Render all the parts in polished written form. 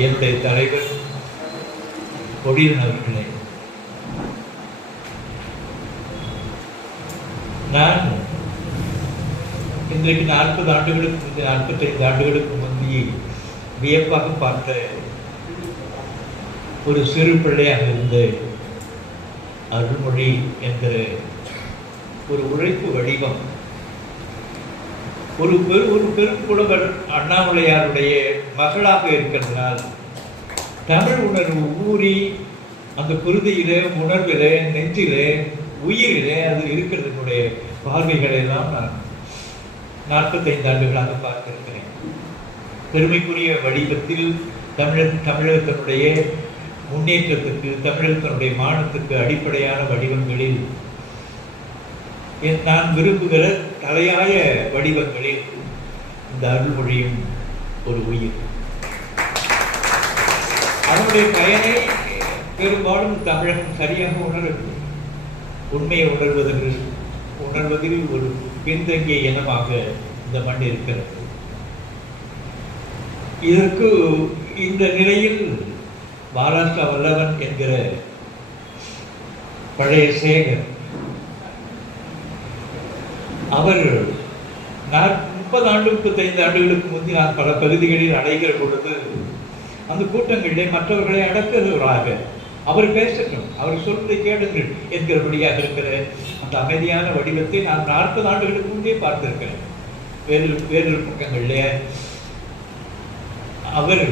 என்னுடைய தலைவர் கொடியன் அவர்களே, நான் இன்றைக்கு 40 ஆண்டுகளுக்கு முந்தைய 45 ஆண்டுகளுக்கு முந்தைய வியப்பாக பார்த்த ஒரு சிறு பிள்ளையாக இருந்த அருள்மொழி என்கிற ஒரு உழைப்பு வடிவம், ஒரு பெரும்புலவர் அண்ணாமலையாருடைய மகளாக இருக்கிறதுனால் தமிழ் உணர்வு ஊறி அந்த குருதியிலே, உணர்விலே, நெஞ்சிலே, உயிரிலே அது இருக்கிறதுனுடைய பார்வைகளை எல்லாம் நான் 45 ஆண்டுகளாக பார்த்திருக்கிறேன். பெருமைக்குரிய வடிவத்தில் தமிழகத்தினுடைய முன்னேற்றத்துக்கு, தமிழகத்தினுடைய மானத்துக்கு அடிப்படையான வடிவங்களில் நான் விரும்புகிற தலையாய வடிவங்களில் இந்த அருள்மொழியும் ஒரு உயிர். அதனுடைய பயனை பெரும்பாலும் தமிழகம் சரியாக உணரவில்லை. உண்மையை உணர்வதில் ஒரு பின்தங்கிய இனமாக இந்த மண் இருக்கிறது. இதற்கு இந்த நிலையில் மகாராஷ்டிரா வல்லவன் என்கிற பழைய சேகர் அவர் 30 ஆண்டுகளுக்கு 35 ஆண்டுகளுக்கு முந்தி நான் பல பகுதிகளில் அடைகிற பொழுது அந்த கூட்டங்களிலே மற்றவர்களை அடக்குகிறவராக அவர் பேசட்டும், அவர் சொல்வதை கேளுங்கள் என்கிறபடியாக இருக்கிற அந்த அமைதியான வடிவத்தை நான் 40 ஆண்டுகளுக்கு முன்பே பார்த்திருக்கிறேன். வேறு பக்கங்களிலே அவர்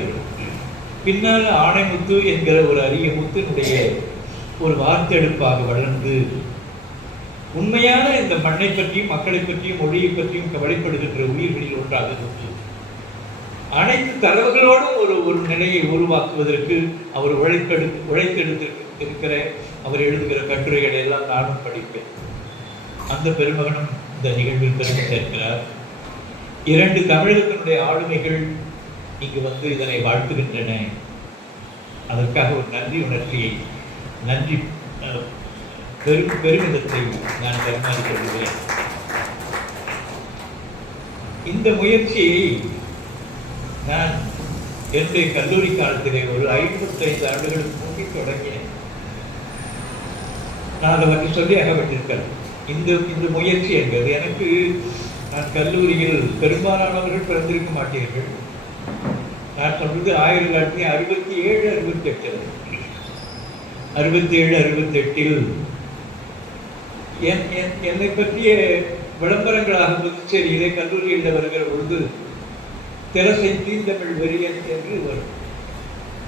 பின்னால் ஆணைமுத்து என்கிற ஒரு அரிய முத்தினுடைய ஒரு வார்த்தெடுப்பாக வளர்ந்து உண்மையான இந்த மண்ணை பற்றியும், மக்களை பற்றியும், மொழியை பற்றியும் கவலைப்படுகின்ற உயிர்களில் ஒன்றாக இருந்து அனைத்து தரவுகளோடும் ஒரு நிலையை உருவாக்குவதற்கு அவர் உழைத்தெடுத்திருக்கிற அவர் எழுதுகிற கட்டுரைகளை எல்லாம் நானும் படிப்பேன். அந்த பெருமகனும் இந்த நிகழ்வில் பெருமை சேர்க்கிறார். 2 தமிழகத்தினுடைய ஆளுமைகள் இங்கு வந்து இதனை வாழ்த்துகின்றன. அதற்காக ஒரு நன்றி உணர்ச்சியை, நன்றி பெருமிதத்தை நான் பரிமாறிக்கொள்கிறேன். இந்த முயற்சியை நான் என்னுடைய கல்லூரி காலத்திலே ஒரு 55 ஆண்டுகளுக்கு முன்பே தொடங்கினேன். நான் அதை பற்றி சொல்லி அகப்பட்டிருக்கிறேன். இந்த முயற்சி என்பது எனக்கு, நான் கல்லூரியில் பெரும்பாலானவர்கள் பிறந்திருக்க மாட்டீர்கள். நான் சொல்றது 1967-68 67-68 என்னை பற்றிய விளம்பரங்களாக புதுச்சேரியிலே கல்லூரியில் வருகிற பொழுது திரசை தீந்தமிழ் வெறியன் என்று வரும்.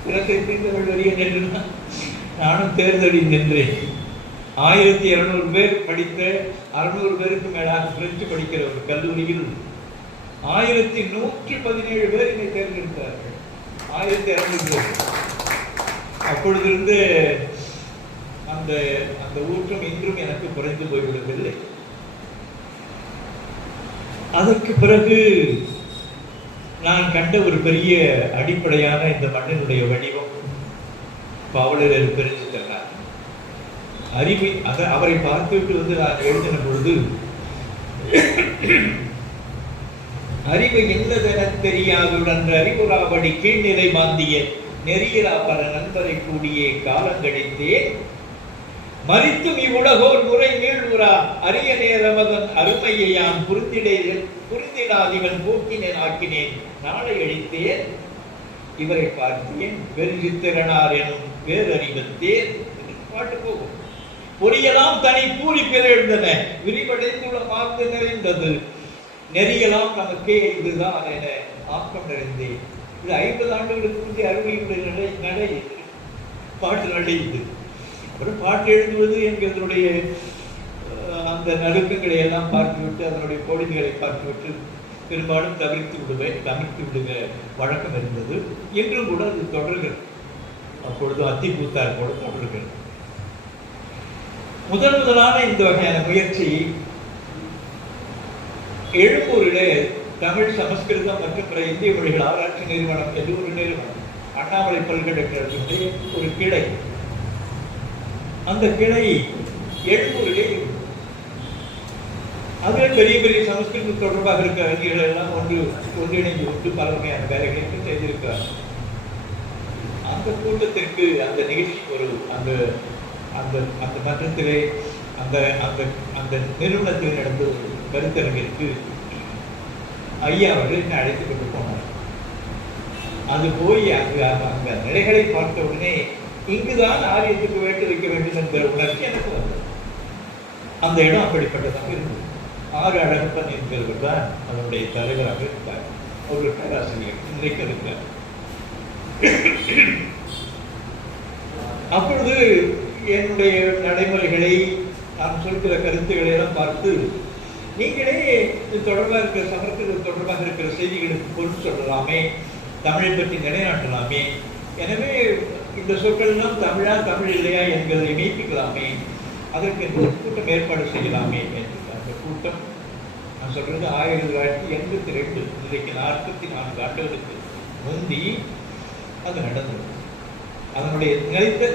திரசை தீந்தமிழ் வெறியன் என்று நானும் தேர்தலி நின்றேன். 1200 பேர் படித்த 600 பேருக்கு மேலாக பிரெஞ்சு படிக்கிற ஒரு கல்லூரியில் 1117 பேர் என்னை தேர்ந்தெடுத்தார்கள். 1200 பேர். அப்பொழுதிருந்து அந்த அந்த ஊற்றம் இன்றும் எனக்கு குறைந்து போய்விடவில்லை. அதற்கு பிறகு நான் கண்ட ஒரு பெரிய அடிப்படையான இந்த மண்ணினுடைய வடிவம் பாவலர் பெருஞ்சித்தனார். அறிவை அவரை பார்த்துவிட்டு வந்து நான் எழுதின பொழுது, அறிவை என்னதென தெரியாதுடன் அறிவுராவடி கீழ்நிலை மாந்திய நெறியிலா பல நண்பரை கூடிய காலங்கடித்தேன் மறித்தும் இவ்வுலகோர் முறை நீழ்வுரா அரிய நேரமதன் அருமையை யான் புரிந்திடாதிவன் போக்கினேன் ஆக்கினேன் நாளை அழித்தேன் இவரை பார்த்தேன் பெருஞ்சித்திரனார் எனும் பேரறிவத்தேன். பாட்டு போகும். பொறியெல்லாம் தனி பூரி பிறழ்ந்தன விரிவடைந்துள்ள மார்ந்து நிறைந்தது நெறியெல்லாம் நமக்கே இதுதான் என ஆக்கம் நிறைந்தேன். இது 50 ஆண்டுகளுக்கு முந்தைய அருமையுடைய நடை பாட்டு நடையுது. ஒரு பாட்டு எழுதுவது என்கிறதுடைய அந்த நடுக்கங்களை எல்லாம் பார்த்துவிட்டு, அதனுடைய பொழுதுகளை பார்த்துவிட்டு பெரும்பாலும் தவிர்த்து விடுகிற வழக்கம் இருந்தது. என்றும் கூட அது தொடர்கள். அப்பொழுது அத்திப்பூத்தார் கூட தொடர்கள். முதலான இந்த வகையான முயற்சி எழும்பூரிலே தமிழ், சமஸ்கிருதம் மற்றும் பிற இந்திய மொழிகள் ஆராய்ச்சி நிறுவனம் என்று ஒரு நிறுவனம், அண்ணாமலை பல்கலைக்கழகத்தினுடைய ஒரு கிளை. அந்த கிளை எழும்பூரிலே அதில் பெரிய பெரிய சமஸ்கிருதம் தொடர்பாக இருக்கிற அறிஞர்கள் எல்லாம் ஒன்றிணைந்து கொண்டு பல வகையான வேலைகளை செய்திருக்கிறார். அந்த கூட்டத்திற்கு அந்த நிகழ்ச்சிக்கு ஒரு அந்த அந்த அந்த மன்றத்திலே அந்த அந்த அந்த நிறுவனத்தில் நடந்த ஒரு கருத்தரங்கிற்கு ஐயா அவர்கள் என்னை அழைத்து கொண்டு போனார். அது போய் அங்கு அந்த நிலைகளை பார்த்த உடனே இங்குதான் ஆரியத்துக்கு வேட்டு வைக்க வேண்டும் என்கிற உணர்ச்சி எனக்கு வந்தது. அந்த இடம் அப்படிப்பட்டதாக இருந்தது. ஆறு அழகப்பன் என்கிறவர் தான் அதனுடைய தலைவராக இருந்தார். ஒரு பேராசிரியர் இன்றைக்கு இருக்கிறார். அப்பொழுது என்னுடைய நடைமுறைகளை நான் சொல்கிற கருத்துக்களை எல்லாம் பார்த்து நீங்களே இது தொடர்பாக இருக்கிற சமர்க்கிறது தொடர்பாக இருக்கிற செய்திகளுக்கு பொருள் சொல்லலாமே, தமிழை பற்றி நிலைநாட்டலாமே, எனவே இந்த சொற்கள் எல்லாம் தமிழா தமிழ் இல்லையா என்கிறதை மெய்ப்பிக்கலாமே, அதற்கு ஒரு கூட்டம் ஏற்பாடு செய்யலாமே என்று அந்த கூட்டம் நான் சொல்றது 1982 இன்றைக்கு 44 ஆண்டுகளுக்கு முந்தி அது நடந்தது. அதனுடைய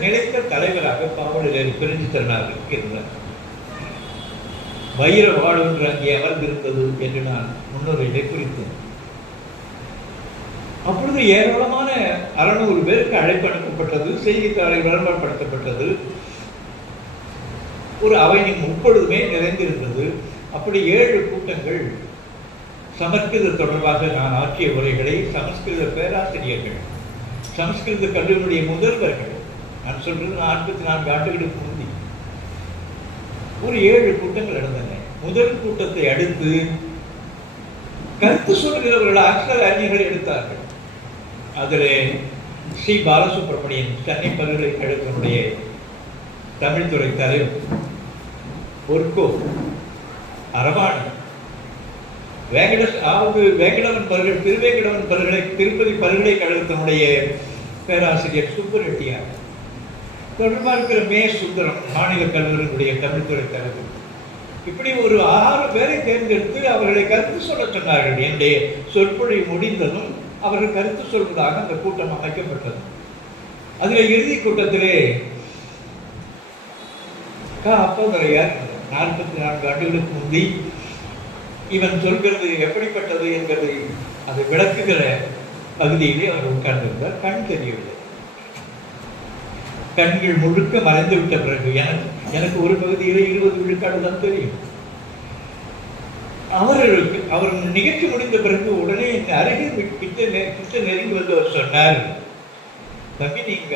நிலைத்த தலைவராக பாவலர் பிரிஞ்சு தருணார் இருந்தார். வைர வாழ்வென்று அங்கே அமர்ந்திருந்தது என்று நான் முன்னுரையிலே குறித்தேன். அப்பொழுது ஏராளமான 600 பேருக்கு அழைப்பு அனுப்பப்பட்டது, செய்தித்தாளை விளம்பரப்படுத்தப்பட்டது. ஒரு அவை முப்பொழுதுமே நிறைந்திருந்தது. அப்படி 7 கூட்டங்கள் சமஸ்கிருத தொடர்பாக நான் ஆற்றிய உரைகளை சமஸ்கிருத பேராசிரியர்கள், சமஸ்கிருத கல்லூரியுடைய முதல்வர்கள், நான் சொல்றது 44 ஆண்டுகளுக்கு முந்தி ஒரு 7 கூட்டங்கள் நடந்தன. முதல் கூட்டத்தை அடுத்து கருத்து சொல்கிறவர்கள் ஆட்கள் அறிஞர்கள் எடுத்தார்கள். அதில் ஸ்ரீ பாலசுப்ரமணியன் சென்னை பல்கலைக்கழகத்தினுடைய தமிழ்துறை தலைவர், பொற்கோ அரவாணி, வேங்கடவன் திருவேங்கடவன் திருப்பதி பல்கலைக்கழகத்தினுடைய பேராசிரியர் சுப்பரெட்டியார், தொடர்பாக இருக்கிற மே சுந்தரம் மாநில கல்லூரியினுடைய தமிழ்துறை தலைவர், இப்படி ஒரு 6 பேரை தேர்ந்தெடுத்து அவர்களை கருத்து சொல்ல சொன்னார்கள். என்னுடைய சொற்பொழி முடிந்ததும் அவர்கள் கருத்து சொல்வதாக அந்த கூட்டம் அமைக்கப்பட்டது. அதில் இறுதி கூட்டத்திலே அப்போதையார் 44 ஆண்டுகளுக்கு முந்தி இவன் சொல்கிறது எப்படிப்பட்டது என்பதை அதை விளக்குகிற பகுதியிலே அவர் உட்கார்ந்திருந்தார். கண் தெரியவில்லை, கண்கள் முழுக்க மறைந்து விட்ட பிறகு எனக்கு ஒரு பகுதியிலே 20 விழுக்காடு தான் தெரியும். அவர் நிகழ்ச்சி முடிந்த பிறகு உடனே இந்த அருகில் கிட்ட நெருங்கி வந்து அவர் சொன்னார், தம்பி நீங்க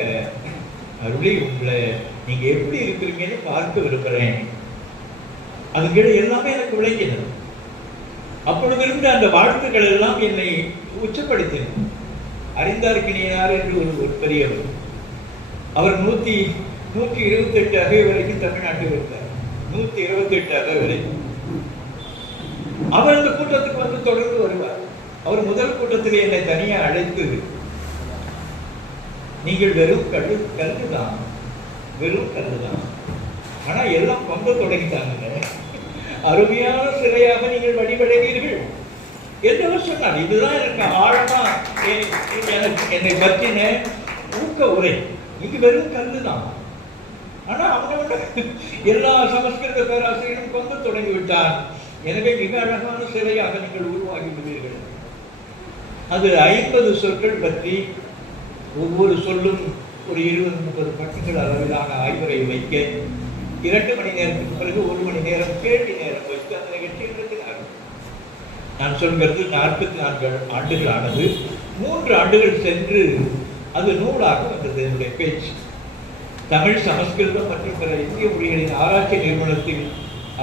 அருளை உங்களை நீங்க எப்படி இருக்கிறீங்கன்னு பார்க்க விரும்புகிறேன். அதுக்கிட எல்லாமே எனக்கு விளங்கினது. அப்பொழுது இருந்த அந்த வாழ்த்துக்கள் எல்லாம் என்னை உச்சப்படுத்தின. அறிந்தார்க்கினியார் என்று ஒரு பெரியவர், அவர் 128 அகவை வரைக்கும் தமிழ்நாட்டில் இருந்தார். 128 அகவை வரைக்கும் அவர் அந்த கூட்டத்துக்கு வந்து தொடர்ந்து வருவார். அவர் முதல் கூட்டத்தில் என்னை தனியாக அழைத்து, நீங்கள் வெறும் கல்லுதான், வெறும் கல்லுதான், ஆனா எல்லாம் பம்ப தொடங்கிட்டாங்க, அருமையான சிலையாக நீங்கள் வழிபடுவீர்கள் என்று சொன்னார். இதுதான் எனக்கு ஆழமா என்னை பற்றின ஊக்க உரை. இங்கு வெறும் கல்லுதான், ஆனா அவனோட எல்லா சமஸ்கிருத பேராசிரியரும் கொண்டு தொடங்கி விட்டான். எனவே மிக அழகான சிலையாக நீங்கள் உருவாகி விடுவீர்கள். அது 50 சொற்கள் பற்றி ஒவ்வொரு சொல்லும் ஒரு 20-30 பக்கங்கள் அளவிலான ஆய்வுரை வைக்க 2 மணி நேரத்துக்கு பிறகு 1 மணி நேரம் கேள்வி நேரம் வைத்து அந்த நிகழ்ச்சியை நடத்தினார்கள். நான் சொல்கிறது 44 ஆண்டுகள் ஆனது. 3 ஆண்டுகள் சென்று அது நூலாக வந்தது. என்னுடைய பேச்சு தமிழ், சமஸ்கிருதம் மற்றும் பிற இந்திய மொழிகளின் ஆராய்ச்சி நிறுவனத்தில்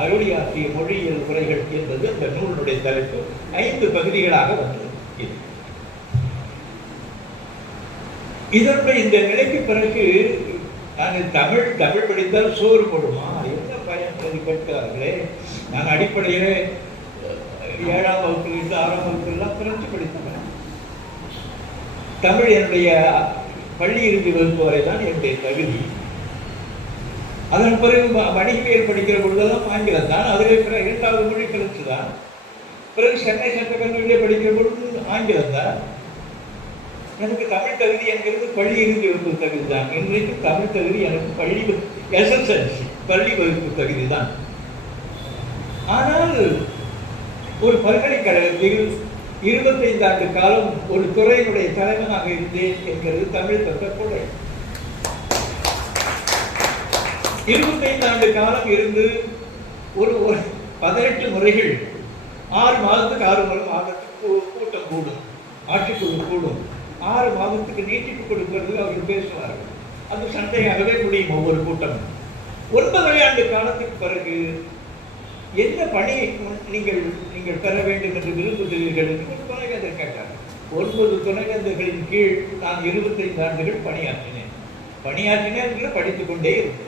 அருளியாற்றிய மொழியியல் உரைகள் என்பது அந்த நூலினுடைய தலைப்பு. 5 பகுதிகளாக வந்தது. இதனுடைய இந்த நிலைக்கு பிறகு நாங்கள் தமிழ் படித்தால் சோறு போடுமா, என்ன பயன் கேட்கிறார்களே. நான் அடிப்படையில் 7ஆம் வகுப்பிலிருந்து 6ஆம் வகுப்புலாம் பிரெஞ்சு படித்தேன். தமிழ் என்னுடைய பள்ளி இறுதி வகுப்பு வரை தான் என்னுடைய தகுதி. அதன் பிறகு வணிகவியல் படிக்கிற பொழுதுதான் ஆங்கிலம் தான். அதில் பிறகு 2வது மொழி பிரெஞ்சு தான். பிறகு சென்னை சட்டக்கல்லூரியிலே படிக்கிற பொழுது ஆங்கிலம் தான். எனக்கு தமிழ் தகுதி என்கிறது பள்ளி இறுதி வகுப்பு தகுதி தான். இன்றைக்கு தமிழ் தகுதி எனக்கு பள்ளி வகுப்பு தகுதி தான். ஆனால் ஒரு பல்கலைக்கழகத்தில் 25 ஆண்டு காலம் ஒரு துறையினுடைய தலைவனாக இருந்தேன் என்கிறது தமிழ் தந்த கொடை. 25 ஆண்டு காலம் இருந்து ஒரு 18 முறைகள் 6 மாதத்துக்கு 6 முறை மாதத்துக்கு கூட்டம் கூடும், ஆட்சிக்குழு கூடும். 6 மாதத்துக்கு நீட்டிப்பு கொடுக்கிறது அவர்கள் பேசுவார்கள். அது சண்டையாகவே முடியும் ஒவ்வொரு கூட்டமும். 9 ஆண்டு காலத்துக்கு பிறகு என்ன பணி நீங்கள் பெற வேண்டும் என்று விரும்புகிறீர்கள் என்று ஒரு துணைவேந்தர் கேட்டார். 9 துணைவேந்தர்களின் கீழ் நான் 25 ஆண்டுகள் பணியாற்றினேன் என்று படித்துக் கொண்டே இருந்தேன்.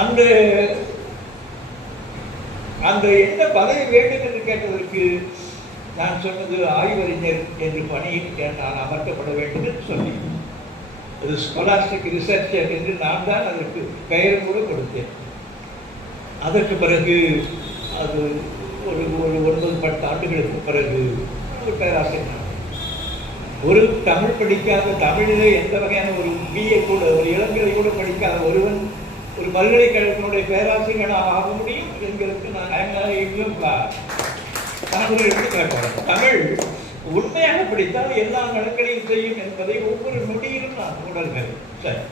அந்த என்ன பதவி வேண்டும் என்று கேட்டதற்கு நான் சொன்னது ஆய்வறிஞர் என்று பணியில் நான் அமர்த்தப்பட வேண்டும் என்று சொன்னேன். அது ஸ்காலஸ்டிக் ரிசர்ச்சர் என்று நான் தான் அதற்கு பெயர் கூட கொடுத்தேன். அதற்கு பிறகு அது ஒரு 9-10 ஆண்டுகளுக்கு பிறகு ஒரு பேராசிரியர். ஒரு தமிழ் படிக்காத, தமிழிலே எந்த வகையான ஒரு பிஏ கூட, ஒரு இளங்கலை கூட படிக்காத ஒருவன் ஒரு பல்கலைக்கழகத்தினுடைய பேராசிரியராக ஆக முடியும் என்கிறது நான் ஒரு எடுத்துக்காட்டு. தமிழ் உண்மையாக படித்தால் எல்லா நலன்களையும் செய்யும் என்பதை ஒவ்வொரு நொடியிலும் நான் உணர்கிறேன். சரி,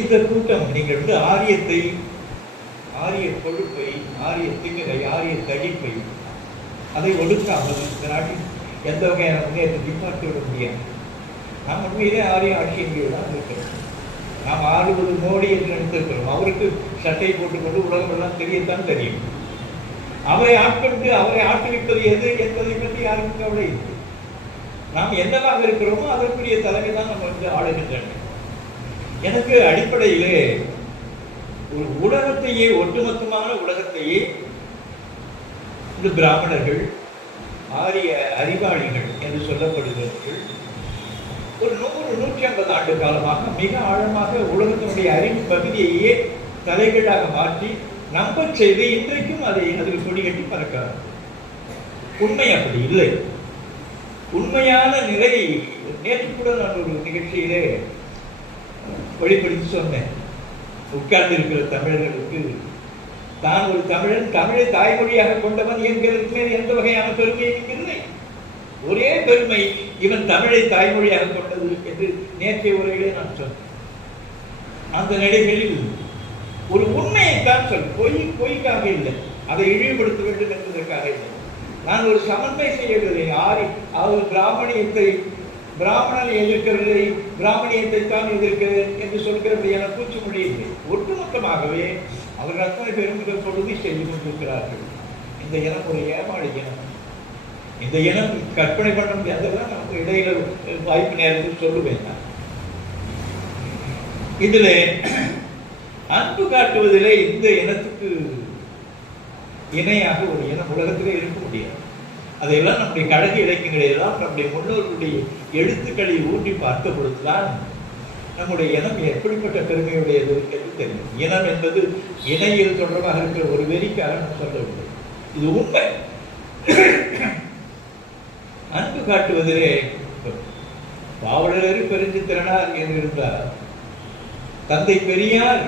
இந்த கூட்டம் நீங்கள் ஆரிய கொழுப்பை, ஆரிய திமிரை, ஆரிய தடிப்பை அதை ஒடுக்காமல் இந்த நாட்டில் எந்த வகையான முன்னேற்றத்தை பார்த்துவிட முடியாது. நாம் உண்மையிலே ஆரிய ஆட்சியின் கீழ் தான் இருக்கிறோம். நாம் ஆளுவது மோடி என்று நினைத்திருக்கிறோம். அவருக்கு சட்டை போட்டுக்கொண்டு உலகமெல்லாம் தெரியத்தான் தெரியும். அவரை ஆட்டுவிப்பது எது என்பதை பற்றி யாருக்கும் கவலை இல்லை. நாம் என்னவாக இருக்கிறோமோ அதற்குரிய தலைமை தான் நம்ம வந்து ஆளுகின்றன. எனக்கு அடிப்படையிலே ஒரு உலகத்தையே, ஒட்டுமொத்தமான உலகத்தையே இந்த பிராமணர்கள், ஆரிய அறிவாளிகள் என்று சொல்லப்படுகிறவர்கள் ஒரு 100-150 ஆண்டு காலமாக மிக ஆழமாக உலகத்தினுடைய அறிவு பகுதியையே தலைகீழாக மாற்றி நம்ப செய்து இன்றைக்கும் அதில் கொடி கட்டி பறக்கிறார். உண்மை அப்படி இல்லை. உண்மையான நிலை நேற்று கூட நான் ஒரு நிகழ்ச்சியிலே வெளிப்படுத்தி சொன்னேன். உட்கார்ந்து இருக்கிற தமிழர்களுக்கு தான் ஒரு தமிழன், தமிழை தாய்மொழியாக கொண்டவன் என்கிறதுக்கு மேல் எந்த வகையான பெருமையும் இல்லை. ஒரே பெருமை, இவன் தமிழை தாய்மொழியாக கொண்டது என்று நேற்றைய உரையிலே நான் சொன்னேன். அந்த நிலைகளில் ஒரு உண்மையைத்தான் பொய்க்காக இல்லை, அதை இழிவுபடுத்த வேண்டும் என்பதற்காக இல்லை. நான் ஒரு சமன்மை செய்யவில்லை. அவர் பிராமணனை எதிர்க்கவில்லை, பிராமணியத்தை தான் எதிர்க்கிறேன் என்று சொல்கிறது என பூச்சி முடியவில்லை. ஒட்டுமொத்தமாகவே அவர்கள் அத்தனை பெருமிதம் தொழுதி செய்து கொண்டிருக்கிறார்கள். இந்த இனம் ஒரு ஏமாளி இனம். இந்த இனம் கற்பனை பண்ண முடியாதெல்லாம் நமக்கு இடையில வாய்ப்பு நேரத்தில் சொல்லுவேன். இதுல அன்பு காட்டுவதிலே இந்த இனத்துக்கு இணையாக ஒரு இனம் உலகத்திலே இருக்க முடியாது. அதையெல்லாம் நம்முடைய கழக இலக்கியங்களெல்லாம் நம்முடைய முன்னோர்களுடைய எழுத்துக்களை ஊன்றி பார்த்த பொழுதுதான் நம்முடைய இனம் எப்படிப்பட்ட பெருமையுடையது என்று தெரியும். இனம் என்பது இணையில் தொடர்பாக இருக்கிற ஒரு வெறிக்காக நான் சொல்லவில்லை, இது உண்மை. அன்பு காட்டுவதிலே பாவலர் பெருஞ்சித்திரனார் என்று இருந்தார். தந்தை பெரியார்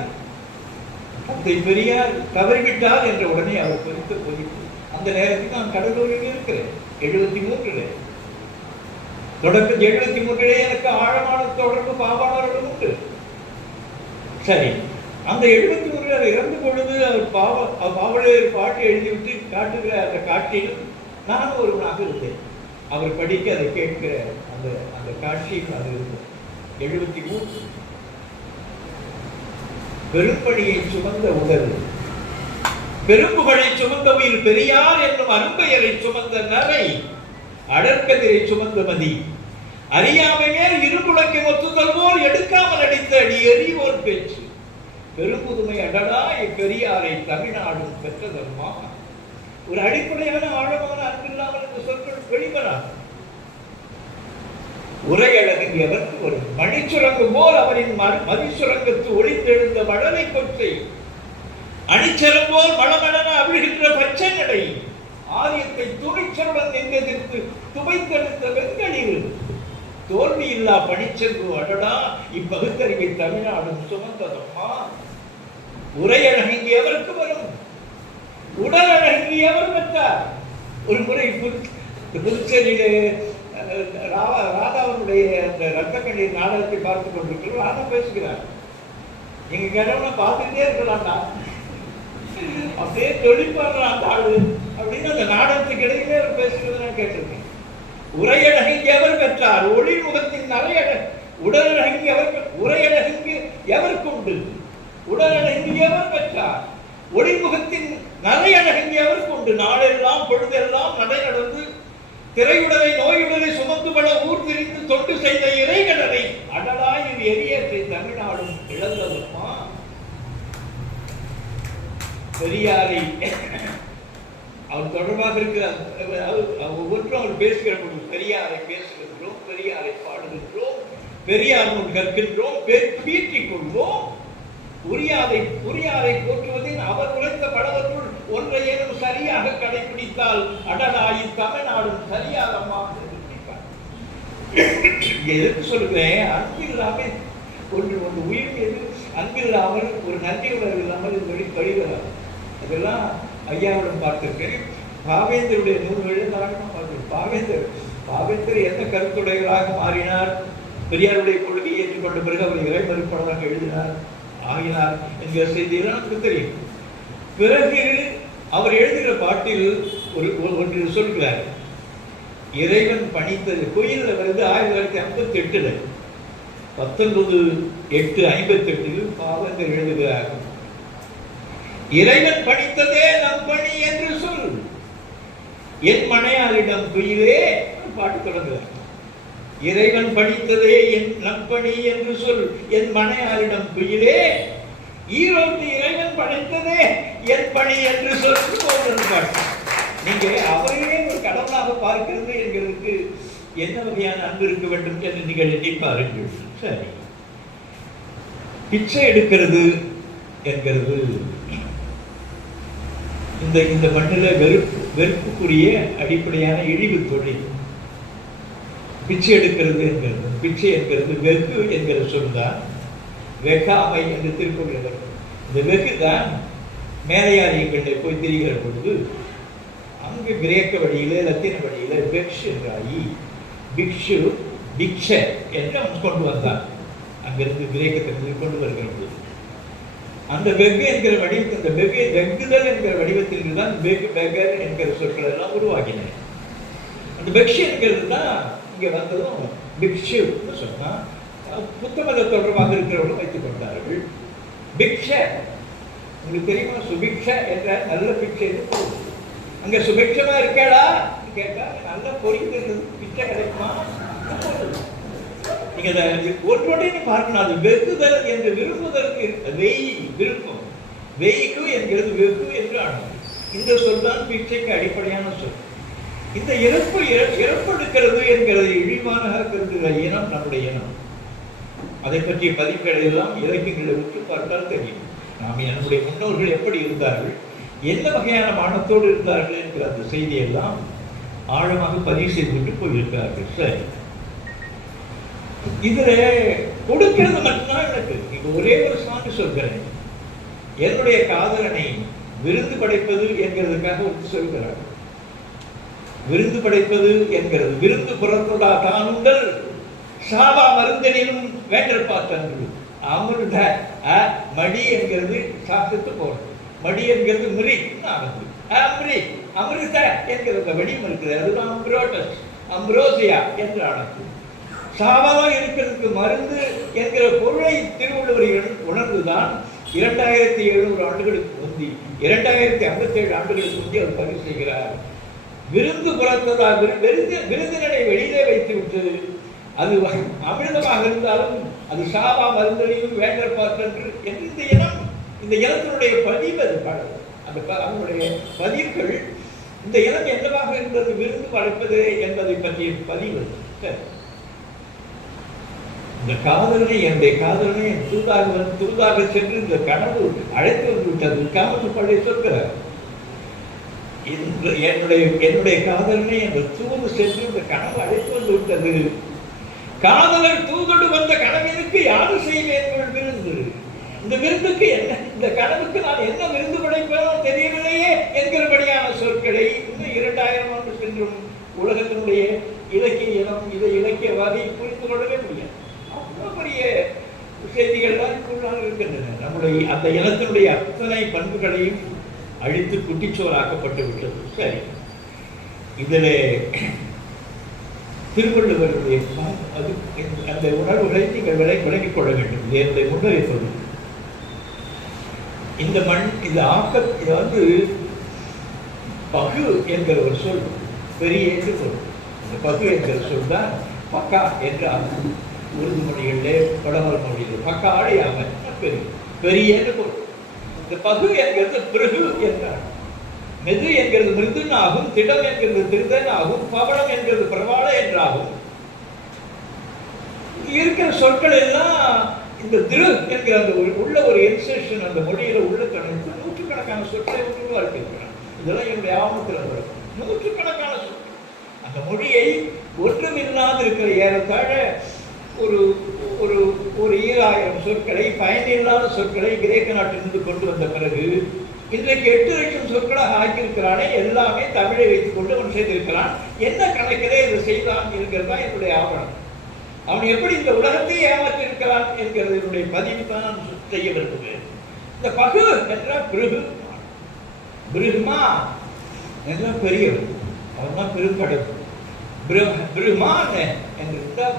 தவறிவிட்டார் என்ற உடனே அவர் குறித்து போயிட்டு அந்த நேரத்தில் நான் கடலூரில் இருக்கிறேன். 73 தொடக்கம் 73 எனக்கு ஆழமான தொடர்பு பாவாளர்களும் உண்டு. சரி, அந்த 73 இறந்த பொழுது அவர் பாவலர் பாட்டு எழுதிவிட்டு காட்டுகிற அந்த காட்சியில் நான் ஒருவனாக இருந்தேன். அவர் படிக்க அதை கேட்கிற அந்த காட்சியில் அது இருந்தது. 73 பெரும்பணியை சுமந்த உடல், பெரும்புகளை சுமந்த உயிர் பெரியார் என்னும் அரும்பெயரை சுமந்த நரை, அடற்கதிரை சுமந்த மதி, அறியாமையே இருபுலக்கை ஒத்துதல் போல் எடுக்காமல் அடித்த அடி எறிவோர் பேச்சு, பெரும்புதுமை அடடா பெரியாரை தமிழ்நாடும் பெற்றதர்மா. ஒரு அடிப்படையான ஆழமான அன்பில்லாமல் இந்த சொற்கள் வெளிவராது. உரையழகு எவருக்கு ஒரு மணிச்சுரங்கு போல் அவரின் மதிச்சுரங்கத்து ஒளிந்தெழுந்த மழலை கொச்சை, அணிச்சரம் போல் மளமளன அவிழ்கின்ற பச்சைநடை, ஆரியத்தை துணிச்சலுடன் நின்றெதிர்த்து துவைத்தெடுத்த வெண்களில் தோல்வி இல்லா பணிச்சென்று அடடா இப்பகுத்தறிவை தமிழ்நாடும் சுமந்ததம்மா. உரையழகு எவருக்கு வரும்? உடல் அழகி எவர் பெற்றார்? ஒரு முறை புதுச்சேரியிலே ராதாவுடைய அந்த ரத்த கண்ணீர் நாடகத்தை பார்த்து கொண்டிருக்கிறோம். ராதா பேசுகிறார், எங்க கிழவனை பார்த்துட்டே இருக்கலாம்டா, அப்படியே தொழிற்பாடுறான் அந்த ஆளு அப்படின்னு அந்த நாடகத்துக்கு இடையிலே அவர் பேசுகிறத நான் கேட்டிருக்கேன். உரையழகி எவர் பெற்றார்? ஒளி முகத்தின் நரையழகு உடலழகி எவர்? உரையழகி எவருக்கு உண்டு? உடலழகி எவர் பெற்றார்? ஒளிமுகத்தின் நரையழகி எவருக்கு உண்டு? நாளெல்லாம் பொழுதெல்லாம் நடை நடந்து திரையுடலை நோயுடலை சுமந்து பல ஊர் திரிந்து தொண்டு செய்த இறைகடலை அடலாய் எரியற்றை தமிழ்நாடும் இழந்ததுமா. பெரியாரை அவர் தொடர்பாக இருக்கிறார். ஒவ்வொன்றும் அவர் பேசுகிற பொழுது பெரியாரை பேசுகின்றோம், பெரியாரை பாடுகின்றோம், பெரியார் முன் கற்கின்றோம், பீற்றிக் கொள்வோம். உரியாரை போற்றுவதில் அவர் உழைத்த படவற்றுள் ஒன்றையேனும் சரியாக கடைபிடித்தால் அடலாயி தமிழ்நாடும் சரியாகமா எதுக்கு சொல்லுகிறேன்? அன்பில்லாமல் ஒன்று உயிர் மீது அன்பில்லாமல் ஒரு நன்றி உணர்வு இல்லாமல் இது வழிவராது. அதெல்லாம் ஐயாவிடம் பார்த்திருக்கேன். பாவேந்தருடைய நூல்களில் பார்த்திருக்கேன். பாவேந்தர் எந்த கருத்துடையவராக மாறினார்? பெரியாருடைய கொள்கையை ஏற்றுக்கொண்ட பிறகு அவர் இறை மறுப்பாளராக எழுதினார் ஆகினார் என்கிற செய்தியெல்லாம் நமக்கு தெரியும். பிறகு அவர் எழுதுகிற பாட்டில் ஒன்று சொல்கிறார். இறைவன் பணித்தது கோயிலில் வருது 1958 19/8/58 பாவேந்தர் எழுதுகிறார். இறைவன் பணித்ததே நம் பணி என்று சொல், என் மனையாரிடம் குயிலே பாட்டு தொடங்குகிறார். இறைவன் பணித்ததே என் நம்பணி என்று சொல், என் மனையாரிடம் குயிலே. ஈரோட்டு இறைவன் படைத்ததே என் பணி என்று சொல்லுங்க. நீங்க அவரையே ஒரு கடவுளாக பார்க்கிறது என்கிறதுக்கு என்ன வகையான அன்பு இருக்க வேண்டும் என்று நீங்கள் எண்ணி பாருங்கள். சரி, பிச்சை எடுக்கிறது என்கிறது இந்த மண்ணில் வெறுப்புக்குரிய அடிப்படையான இழிவு தொழில். பிச்சை எடுக்கிறது என்கிறது, பிச்சை என்கிறது வெகு என்கிற சொல்தான். வெகாமை என்று திருக்குறள். இந்த வெகு தான் மேலையாரியங்களில் போய் திரிகிற பொழுது அங்கு கிரேக்க வழியில லத்தீன வழியில பெக்ஷ் என்றாயி பிக்ஷு பிக்ஷ என்று அவன் கொண்டு வந்தான். அங்கிருந்து கிரேக்கத்திலிருந்து கொண்டு வருகிற பொழுது அந்த வெகு என்கிற வடிவத்தில், அந்த வெகுதல் என்கிற வடிவத்தில் தான் வெகு பெகர் என்கிற சொற்கள் எல்லாம் உருவாகின. அந்த பெக்ஷ் என்கிறது தான் இங்கே வந்ததும் பிக்ஷு சொன்னா புத்த மத தொடர்பாக இருக்கிறவர்களும் வைத்துக் கொண்டார்கள். பிக்ஷ உங்களுக்கு தெரியுமா? சுபிக்ஷ என்ற நல்ல பிக்ஷை அங்க சுபிக்ஷமா இருக்காடா கேட்டா நல்ல பொறிக்கிறது பிச்சை கிடைக்குமா? நீங்க ஒன்றோட பார்க்கணும். அது வெகுதல் என்று விரும்புதலுக்கு வெய் விருப்பம், வெய்கு என்கிறது வெகு என்று ஆனது. இந்த சொல் தான் பிச்சைக்கு அடிப்படையான சொல். இந்த இறப்பெடுக்கிறது என்கிறது இழிவான கருதுகிற இனம் நம்முடைய இனம். அதை பற்றிய பதிவுகளை எல்லாம் இலக்கியங்களை விட்டு பார்த்தால் தெரியும். நாம் நம்முடைய முன்னோர்கள் எப்படி இருந்தார்கள், என்ன வகையான மானத்தோடு இருந்தார்கள் என்கிற அந்த செய்தியெல்லாம் ஆழமாக பதிவு செய்து கொண்டு போயிருக்கிறார்கள். சரி, இதுல கொடுக்கிறது மட்டும்தான் எனக்கு. இங்க ஒரே ஒரு சான்று சொல்கிறேன். என்னுடைய காதலனை விருந்து படைப்பது என்கிறதுக்காக ஒன்று சொல்கிறார். விருந்து படைப்பது என்கிறது விருந்து புறத்தோடா தானுண்டல் சாவா மருந்தனிலும் வேண்டல் பார்த்தன்று அமிர்த மடி என்கிறது சாப்பிட்டு போறது. மடி என்கிறது முறி ஆனது. அமிர்த என்கிற வடிவம் இருக்கிறது. அதுதான் அம்ப்ரோட்டஸ் அம்ப்ரோசியா என்று ஆனது. சாவாக இருக்கிறதுக்கு மருந்து என்கிற பொருளை திருவள்ளுவர் உணர்ந்துதான் 2700 ஆண்டுகளுக்கு முந்தி 2057 ஆண்டுகளுக்கு முந்தி அவர் பதிவு செய்கிறார். விருந்து புறத்ததாக விருந்தினரை வெளியிலே வைத்துவிட்டு அது அமிர்தமாக இருந்தாலும் அது சாவா மருந்தடியும் வேண்டல் பார்த்தன்று என்று இந்த இனத்தினுடைய பதிவு அது பாடல். அவனுடைய பதிவுகள் இந்த இனம் என்னவாக இருந்தது, விருந்து படைப்பது என்பதை பற்றிய பதிவு. இந்த காதலனை என்னுடைய காதலனை தூதாக சென்று இந்த கனவு அழைத்து வந்து விட்டது. காமத்து பழைய சொல்கிறார், என்னுடைய காதலனை அந்த தூது சென்று இந்த கனவு அழைத்து வந்து விட்டது. காதலர் தூதோடு வந்த கனவிற்கு யாரு செய்வேன் விருந்து. இந்த விருந்துக்கு என்ன, இந்த கனவுக்கு நான் என்ன விருந்து படைப்பேனோ தெரியவில்லையே என்கிறபடியான சொற்களை இன்னும் 2000 ஆண்டு சென்றும் உலகத்தினுடைய இலக்கிய இனம் இதை இலக்கியவாதி புரிந்து கொள்ளவே முடியாது. அவ்வளவு பெரிய செய்திகள்லாம் இப்பொழுது இருக்கின்றன. நம்முடைய அந்த இனத்தினுடைய அத்தனை பண்புகளையும் அழித்து குட்டிச்சோறாக்கப்பட்டு விட்டது. சரி, இதில் திருவள்ளுவருடைய அது அந்த உணர்வுகளை நீங்கள் விளங்கிக் கொள்ள வேண்டும். இது என்னுடைய முன்னறிப்பது. இந்த மண் இந்த ஆக்கம் இதை வந்து பகு என்கிற ஒரு சொல் பெரிய என்று சொல். இந்த பகு என்கிற சொல் தான் பக்கா என்று ஆகும். உருது மொழிகளிலே வடமொழி மொழிகள் பக்கா ஆடையாம பெரிய பெரிய என்று பொருள். இந்த பகு என்கிறது பிறகு என்றார். மெது என்கிறது மிருதுன்னு ஆகும், திடம் என்கிறது திருதன் ஆகும், பவளம் என்கிறது பிரபாள என்றாகும். இருக்கிற சொற்கள் எல்லாம் இந்த திரு என்கிற அந்த உள்ள ஒரு இன்செஷன் அந்த மொழியில உள்ள கணக்கு நூற்றுக்கணக்கான சொற்களை உருவாக்கியிருக்கிறார். இதெல்லாம் என்னுடைய ஆவணத்தில் வரும். நூற்றுக்கணக்கான சொற்கள் அந்த மொழியை ஒன்றுமில்லாது இருக்கிற ஏறத்தாழ ஒரு ஒரு ஒரு 7000 சொற்களை பயனில்லாத சொற்களை கிரேக்க நாட்டிலிருந்து கொண்டு வந்த பிறகு இன்றைக்கு 8 லட்சம் சொற்களாக ஆக்கியிருக்கிறானே, எல்லாமே தமிழை வைத்துக் கொண்டு அவன் செய்திருக்கிறான். என்ன கணக்கிலே இதை செய்தான் என்கிறது தான் என்னுடைய ஆவணம். அவன் எப்படி இந்த உலகத்தை ஏமாற்றி இருக்கிறான் என்கிறது என்னுடைய பதிவு தான் நான் செய்ய விரும்புகிறேன். இந்த பகு என்றால் பிருகு, பிருகுமா என்றால் பெரியவர், அவன் தான் பெருங்கடவுள். பிரம்மான் என்று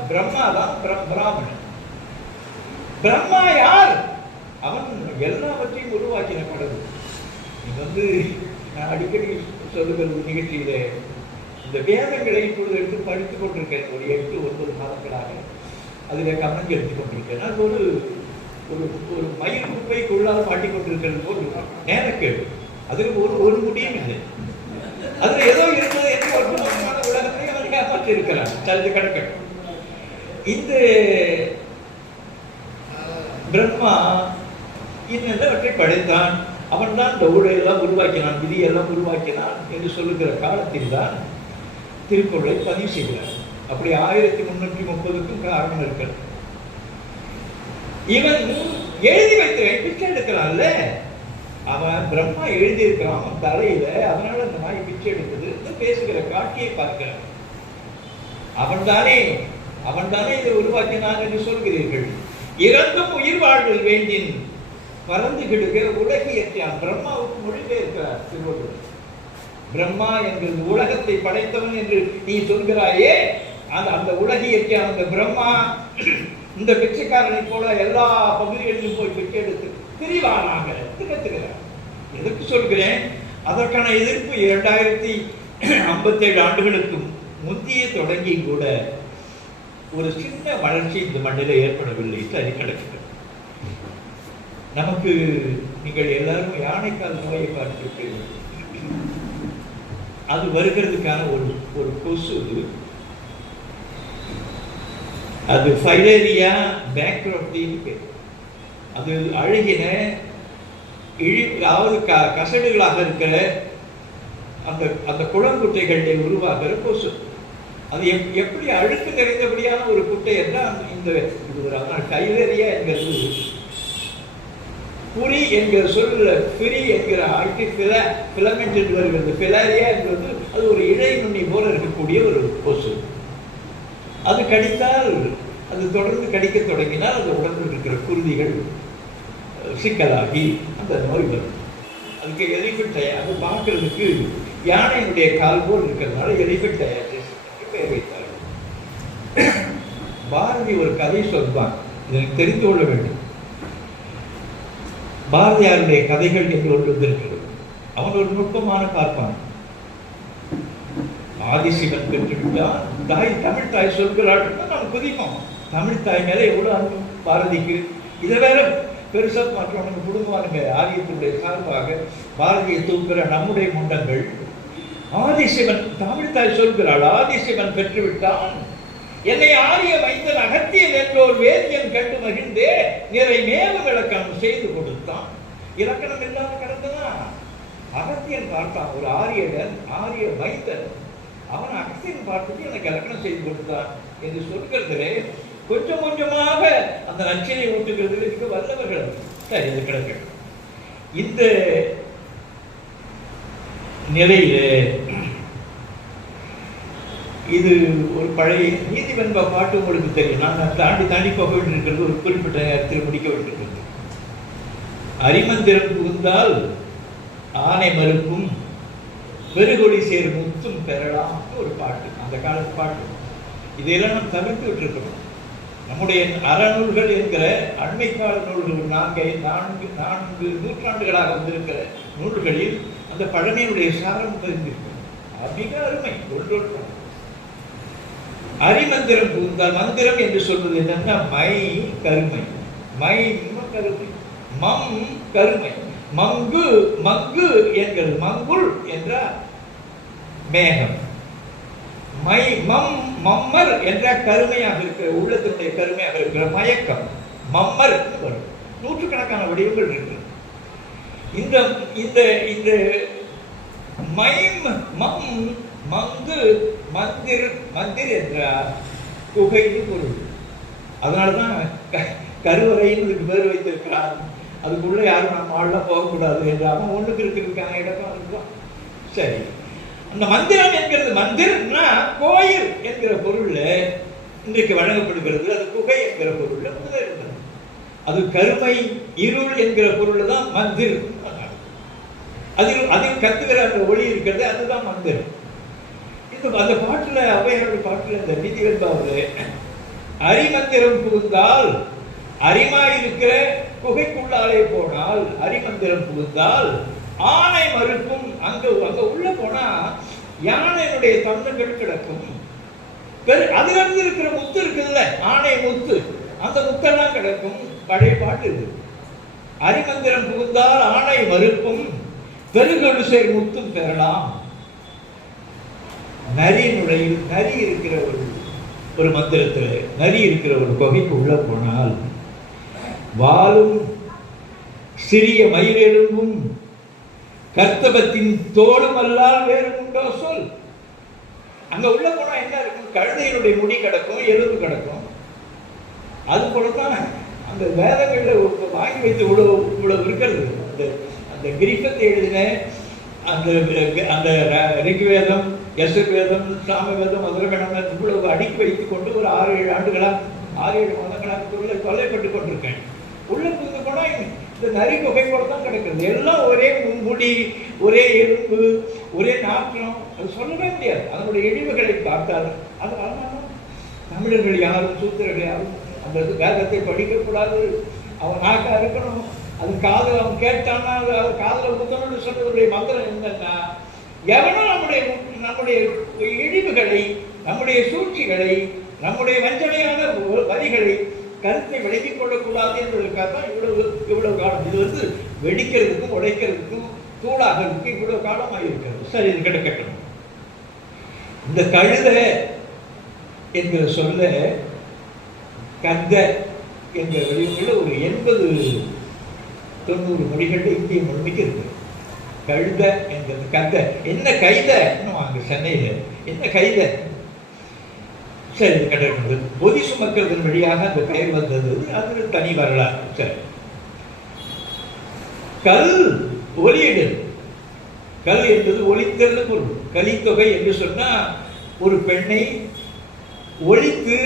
பிரம்மா தான் பிராமணன். பிரம்மா யார்? அவன் எல்லாவற்றையும் உருவாக்கின கடவுள். இது வந்து நான் அடிக்கடி சொல்லுகிற நிகழ்ச்சியில இந்த வேதங்களை இப்பொழுது எடுத்து படித்துக் கொண்டிருக்கேன். ஒரு 8-9 மாதங்களாக அதில் கவனம் எடுத்துக் கொண்டிருக்கேன். அது ஒரு ஒரு மயில் குப்பைக்குள்ளால் மாட்டிக்கொண்டிருக்கிறது போல் நேரக்கேடு. அதில் ஒரு முடியும் இல்லை. அதில் ஏதோ இருந்தது என்று ஒட்டுமொத்தமான உலகத்தை அவன் காப்பாற்றி இருக்கிறான். சரி கிடக்கட்டும். இந்த பிரம்மா இன்னவற்றை படைத்தான். அவன் தான் இந்த ஊழையெல்லாம் உருவாக்கினான், விதியெல்லாம் உருவாக்கினான் என்று சொல்லுகிற காலத்தில் தான் திருக்குறளை பதிவு செய்கிறார். அப்படி 1330க்கும் காரணம் இருக்கிறது. இவன் எழுதி வைத்த பிச்சை எடுக்கிறான்ல, அவன் பிரம்மா எழுதியிருக்கிறான் அவன் தலையில, அதனால அந்த நாய் பிச்சை எடுத்தது பேசுகிற காட்சியை பார்க்கிறான். அவன் தானே இதை உருவாக்கினான் என்று சொல்கிறீர்கள். இறந்தும் உயிர் வாழ்வில் வேண்டின் பறந்து கிடுக உலகியற்றான். பிரம்மாவுக்கு மொழிபெயர்க்கிறார் திருவள்ளுவர். பிரம்மா என்கிறது உலகத்தை படைத்தவன் என்று நீ சொல்கிறாயே, அந்த உலகியற்றான் அந்த பிரம்மா இந்த பிச்சைக்காரனை போல எல்லா பகுதிகளிலும் போய் பிச்சை எடுத்து திரிவானாக திகத்துகிறார். எதற்கு சொல்கிறேன்? அதற்கான எதிர்ப்பு 2057 ஆண்டுகளுக்கு முந்தைய தொடங்கி கூட ஒரு சின்ன வளர்ச்சி இந்த மண்ணில் ஏற்படவில்லை. சரி கிடக்கிறது. நமக்கு நீங்கள் எல்லாரும் யானைக்கால் நோயை பார்த்திருப்பீர்கள். அது வருகிறதுக்கான ஒரு கொசு, அது ஃபைலேரியா பேக்ரோப்டின்னு பேர். அது அழுகின அதாவது கசடுகளாக இருக்கிற அந்த குளங்குட்டைகளில் உருவாகிற கொசு. அது எப்படி அழுக்கு நிறைந்தபடியான ஒரு குட்டை என்றால் இந்த ஃபைலேரியா என்கிறது புரி என்கிற சொல்ல பிரி என்கிற ஃபிலமெண்ட் என்று வருகிறது. ஃபிலாரியா என்பது அது ஒரு இழை நுண்ணி போல இருக்கக்கூடிய ஒரு கொசு. அது கடித்தால், அது தொடர்ந்து கடிக்க தொடங்கினால் அது உடம்பில் இருக்கிற குருதிகள் சிக்கலாகி அந்த நோய் வரும். அதுக்கு எலிஃபென்ட் அது பார்க்கறதுக்கு யானையினுடைய கால் போல் இருக்கிறதுனால எலிஃபென்ட் டயாட்டிஸ் பெயர் வைத்தார்கள். பாரதி ஒரு கதை சொல்வான், இதற்கு தெரிந்து கொள்ள வேண்டும். பாரதியாருடைய கதைகள் என்று ஒன்று இருக்கிறது. அவன் ஒரு நுட்பமான பார்ப்பான். ஆதிசிவன் பெற்றுவிட்டான், தமிழ் தாய் சொல்கிறாள், நாம் குதிப்போம். தமிழ் தாய் மேல எவ்வளவு அன்பு பாரதிக்கு. இதை வேற பெருசா மற்றவனுக்கு குடும்பமானுங்க. ஆரியத்தினுடைய சார்பாக பாரதியை தூக்குகிற நம்முடைய முண்டங்கள். ஆதிசிவன், தமிழ் தாய் சொல்கிறாள், ஆதிசிவன் பெற்றுவிட்டான், என்னை ஆரிய மைந்தன் அகத்தியன் என்றோர் வேதியன் கண்டு மகிழ்ந்தே நிறை மேவு விளக்கம் செய்து கொடுத்தான். இலக்கணம் இல்லாத கடந்தனா அகத்தியன் பார்த்தான். ஒரு ஆரிய மைந்தன், அவன் அகத்தியன் பார்த்துட்டு எனக்கு இலக்கணம் செய்து கொடுத்தான் என்று சொல்கிறதுலே கொஞ்சம் கொஞ்சமாக அந்த நச்சினை ஊட்டுகிறதுல இருக்க வல்லவர்கள். சரி, அது கிடக்கட்டும். இந்த நிலையில இது ஒரு பழைய நீதிவெண்பா பாட்டு உங்களுக்கு தெரியும். நான் தாண்டி போக வேண்டியிருக்கிறது, ஒரு குறிப்பிட்ட நேரத்தில் முடிக்க வேண்டியிருக்கிறது. அரிமந்திரம் புகுந்தால் ஆனை மறுப்பும் பெருகொடி சேர் முத்தும் பெறலாம் ஒரு பாட்டு, அந்த காலத்து பாட்டு. இதையெல்லாம் நாம் தவிர்த்து விட்டுருக்கிறோம். நம்முடைய அறநூல்கள் என்கிற அண்மை கால நூல்கள், நான்கு நூற்றாண்டுகளாக வந்திருக்கிற நூல்களில் அந்த பழமையுடைய சாரம் தெரிந்திருக்கும். மிக அருமை. அரிமந்திரம் புகுந்தால், மந்திரம் என்று சொல்வது என்னன்னா மை கருமை, மை கருமை, மம் கருமை, மங்கு மங்கு என்கிறது மங்குள் என்றால் மேகம், மை மம் மம்மர் என்ற கருமையாக இருக்கிற, உள்ளத்தினுடைய கருமையாக இருக்கிற மயக்கம் மம்மர் வரும். நூற்றுக்கணக்கான வடிவங்கள் இருக்கு. இந்த இந்த இந்த மைம் மம் மங்கு மந்திர், மந்திர் என்றார் குகைன்னு பொருள். அதனாலதான் கருவறைன்னு இதுக்கு பேர் வைத்திருக்கிறார். அதுக்குள்ள யாரும் நம்ம ஆள்லாம் போகக்கூடாது என்றாலும் ஒண்ணுக்கு இருக்கிறதுக்கான இடமா இருக்கும். சரி, அந்த மந்திரம் என்கிறது, மந்திர்னா கோயில் என்கிற பொருள்ல இன்றைக்கு வழங்கப்படுகிறது. அது குகை என்கிற பொருள்ல முதல் இருந்தது. அது கருமை இருள் என்கிற பொருள் தான் மந்திர். அதில் கத்துகிற அந்த ஒளி இருக்கிறது, அதுதான் மந்திரம். அந்த பாட்டுல, அவையோட பாட்டுல, இந்த நீதிவெண்பாவில் அரிமந்திரம் புகுந்தால், அரிமாயிருக்கிற குகைக்குள்ளாலே போனால் அரிமந்திரம் புகுந்தால் ஆனை மறுக்கும். அங்க உள்ள போனா யானையினுடைய தந்தங்கள் கிடக்கும். அதுல இருந்து இருக்கிற முத்து இருக்குல்ல, ஆணை முத்து, அந்த முத்தெல்லாம் கிடக்கும். பழைய பாட்டு இது. அரிமந்திரம் புகுந்தால் ஆணை மறுக்கும், பெருகொடு சேர் முத்தும் பெறலாம். நரியினுடைய நரி இருக்கிற ஒரு மந்திரத்துல, நரி இருக்கிற ஒரு குகைக்கு உள்ள போனால் வாலும் சிறிய மயிரெலும்பும் கர்த்தபத்தின் தோளும் அல்லால் வேறு உண்டோ சொல். அங்க உள்ள போனா என்ன இருக்கும்? கழுதையினுடைய முடி கிடக்கும், எலும்பு கிடக்கும். அது போலதான் அந்த வேதங்கள்ல வாங்கி வைத்து இவ்வளவு இருக்கிறது. அந்த கிரீபத்தை எழுதின அந்த ரிக்வேதம், யசுர்வேதம், சாமவேதம், அதர்வணம் இவ்வளவு அடுக்கி வைத்துக் கொண்டு ஒரு 6-7 ஆண்டுகளாக 6-7 மாதங்களாக கொல்லைப்பட்டு கொண்டிருக்கேன். உள்ள புகுந்து போனா இந்த நரி குகை போல தான் கிடக்கிறது. எல்லாம் ஒரே முடி, ஒரே எலும்பு, ஒரே நாற்றம். அது சொல்லவே முடியாது. அதனுடைய இழிவுகளை பார்த்தால் அதனால தமிழர்கள் யாரும், சூத்திரர்கள் யாரும் அந்த வேதத்தை படிக்கக்கூடாது. அவன் நாக்கா இருக்கணும். அது காதல் அவன் கேட்டான்னா அது காதல புத்தகம்னு சொல்றதுடைய மந்திரம் என்னன்னா, எவனும் நம்முடைய இழிவுகளை, நம்முடைய சூழ்ச்சிகளை, நம்முடைய வஞ்சனையான வரிகளை, கருத்தை விளக்கிக் கொள்ளக்கூடாது என்பதற்காக தான் இவ்வளவு காலம். இது வெடிக்கிறதுக்கும் உடைக்கிறதுக்கும் தூளாகிறதுக்கும் இவ்வளவு காலமாக இருக்கிறது. சரி, இது கிடக்கட்டும். இந்த கழுத என்கிற சொல்ல கந்த என்கிற வடிவங்களில் ஒரு 80-90 மொழிகளில் இந்திய மொழிக்கு இருக்கு. கழுத என்கிறது கந்த. என்ன கைத வாங்க சென்னையில், என்ன கைத? சரி, கிடைக்கிறது. பொதி சுமக்கிறதன் வழியாக அந்த பெயர் வந்தது. அது தனி வரலாறு. சரி, கல் ஒலியிடு. கல் என்பது ஒலித்தல் பொருள். கலித்தொகை என்று சொன்னா ஒரு பெண்ணை ஒழித்து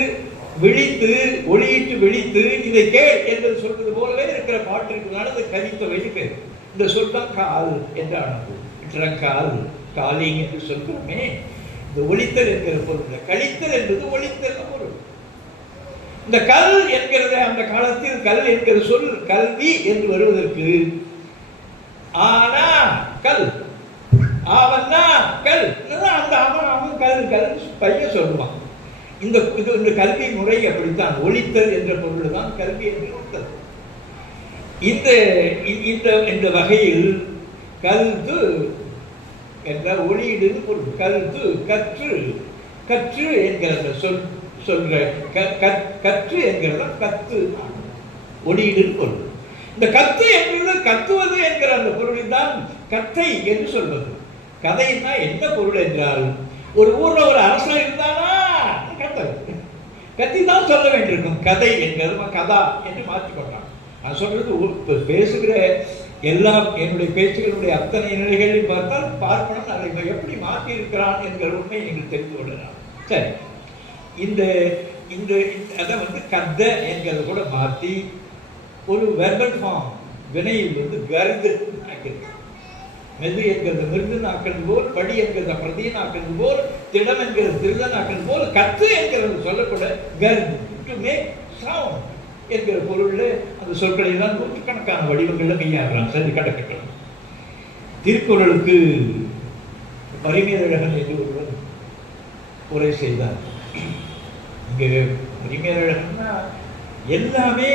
விழித்து, ஒளியிட்டு விழித்து, இதை கேள் என்பது சொல்றது போலவே இருக்கிற பாட்டு இருக்கிறதுனால அது கலித்தொகை பேர். இந்த சொல் தான் கால் என்றானது. கால், காலிங் என்று சொல்கிறோமே. இந்த ஒளித்தல் என்கிற பொருள், கழித்தல் என்பது ஒளித்தல் பொருள். இந்த கல் என்கிறத அந்த காலத்தில் கல் என்கிற சொல் கல்வி என்று வருவதற்கு ஆனா கல், ஆவன்னா கல், அந்த அவன் கல் கல் பையன் சொல்லுவான். இந்த கல்வி முறை அப்படித்தான். ஒளித்தல் என்ற பொருள் தான் கல்வி என்று ஒத்தல். இந்த வகையில் கல்து என்ற ஒளியிடு பொருள். கல்து கற்று, கற்று என்கிற சொல்ற கற்று என்கிறத கத்து ஒளியிடு பொருள். இந்த கத்து என்கிறது கத்துவது என்கிற அந்த பொருளில் தான் கத்தை என்று சொல்வது. கதைன்னா என்ன பொருள் என்றால், ஒரு ஊர்ல ஒரு அரசன் இருந்தானா கதை கத்தி தான் சொல்ல வேண்டியிருக்கும். கதை என்கிறது கதா என்று மாற்றிக்கொண்டான். நான் சொல்றது பேசுகிற எல்லா என்னுடைய பேச்சுகளுடைய அத்தனை நிலைகளில் பார்த்தால் பார்ப்பனம் அதை எப்படி மாற்றி இருக்கிறான் என்கிற உண்மையை நீங்கள் தெரிந்து கொள்ளலாம். சரி, இந்த இந்த அதை கத்த என்கிறத கூட மாற்றி ஒரு வெர்பல் ஃபார்ம் வினையில் கருது ஆக்கிறது. மெது என்கிறது மிருதுன்னு ஆக்கிறது போல், படி என்கிறத பிரதின்னு ஆக்கிறது போல், திடம் என்கிறது திருதன் ஆக்கிறது போல், கத்து என்கிறது சொல்லக்கூட கருது டு மேக் சவுண்ட் என்கிற பொருள்ல அந்த சொற்களை எல்லாம் நூற்றுக்கணக்கான வடிவங்கள்ல கையாடுறான். சரி, கடக்கட்டும். திருக்குறளுக்கு பரிமேலழகன் என்று ஒருவர் உரை செய்தார். இங்க பரிமேலழகன்னா எல்லாமே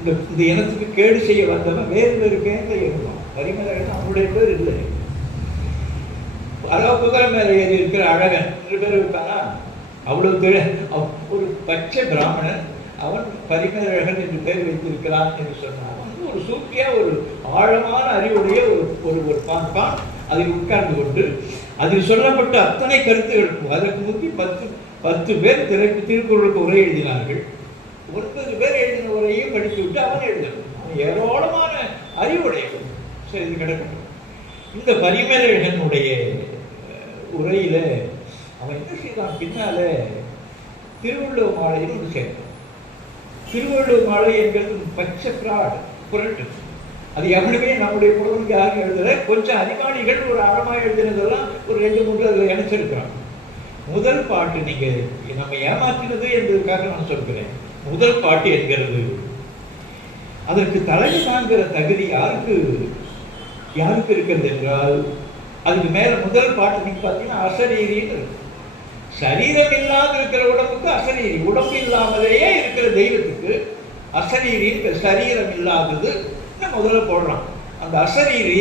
இந்த இனத்துக்கு கேடு செய்ய வந்தவன் வேறு வேறு பேர்ல இருந்தான். பரிமேலழகன் அவனுடைய பேர் இல்லை. அதாவது குதிரை மேல ஏறி இருக்கிற அழகன் என்று பேர் இருக்கானா? அவ்வளவு ஒரு பச்சை பிராமணன் அவன் பரிமேலழகன் என்று பெயர் வைத்திருக்கிறான் என்று சொன்னான். அவன் ஒரு சூட்டியா ஒரு ஆழமான அறிவுடைய ஒரு பார்ப்பான். அதில் உட்கார்ந்து கொண்டு அதில் சொல்லப்பட்ட அத்தனை கருத்துகளுக்கும் அதற்கு முந்தி 10 பேர் திருக்குறளுக்கு உரை எழுதினார்கள். 9 பேர் எழுதின உரையும் படித்து விட்டு அவன் எழுதணும். அவன் ஏராளமான அறிவுடையவன். சரி, இது கிடக்கட்டும். இந்த பரிமேலழகனுடைய உரையில அவன் என்ன செய்தான்? பின்னால திருவள்ளுவர் மாலைன்னு ஒன்று சேர்த்தான். திருவள்ளுவர் மாலை என்கிறது பச்சை பிராட் புரட்டு. அது எவனுமே நம்முடைய புலவனுக்கு யாரும் எழுதல. கொஞ்சம் அறிவாளிகள் ஒரு ஆழமா எழுதினதெல்லாம் ஒரு 2-3 அதில் இணைச்சிருக்கிறான். முதல் பாட்டு நீங்க நம்ம ஏமாற்றினது என்பதற்காக நான் சொல்கிறேன். முதல் பாட்டு என்கிறது அதற்கு தலைமை தாங்குகிற தகுதி யாருக்கு இருக்கிறது என்றால், அதுக்கு மேல முதல் பாட்டு நீங்க பார்த்தீங்கன்னா அசரீரின்னு இருக்கு. சரீரம் இல்லாத இருக்கிற உடம்புக்கு அசரீரி, உடம்பு இல்லாமலேயே இருக்கிற தெய்வத்துக்கு அசரீரி, சரீரம் இல்லாதது முதல்ல போடுறான். அந்த அசரீரி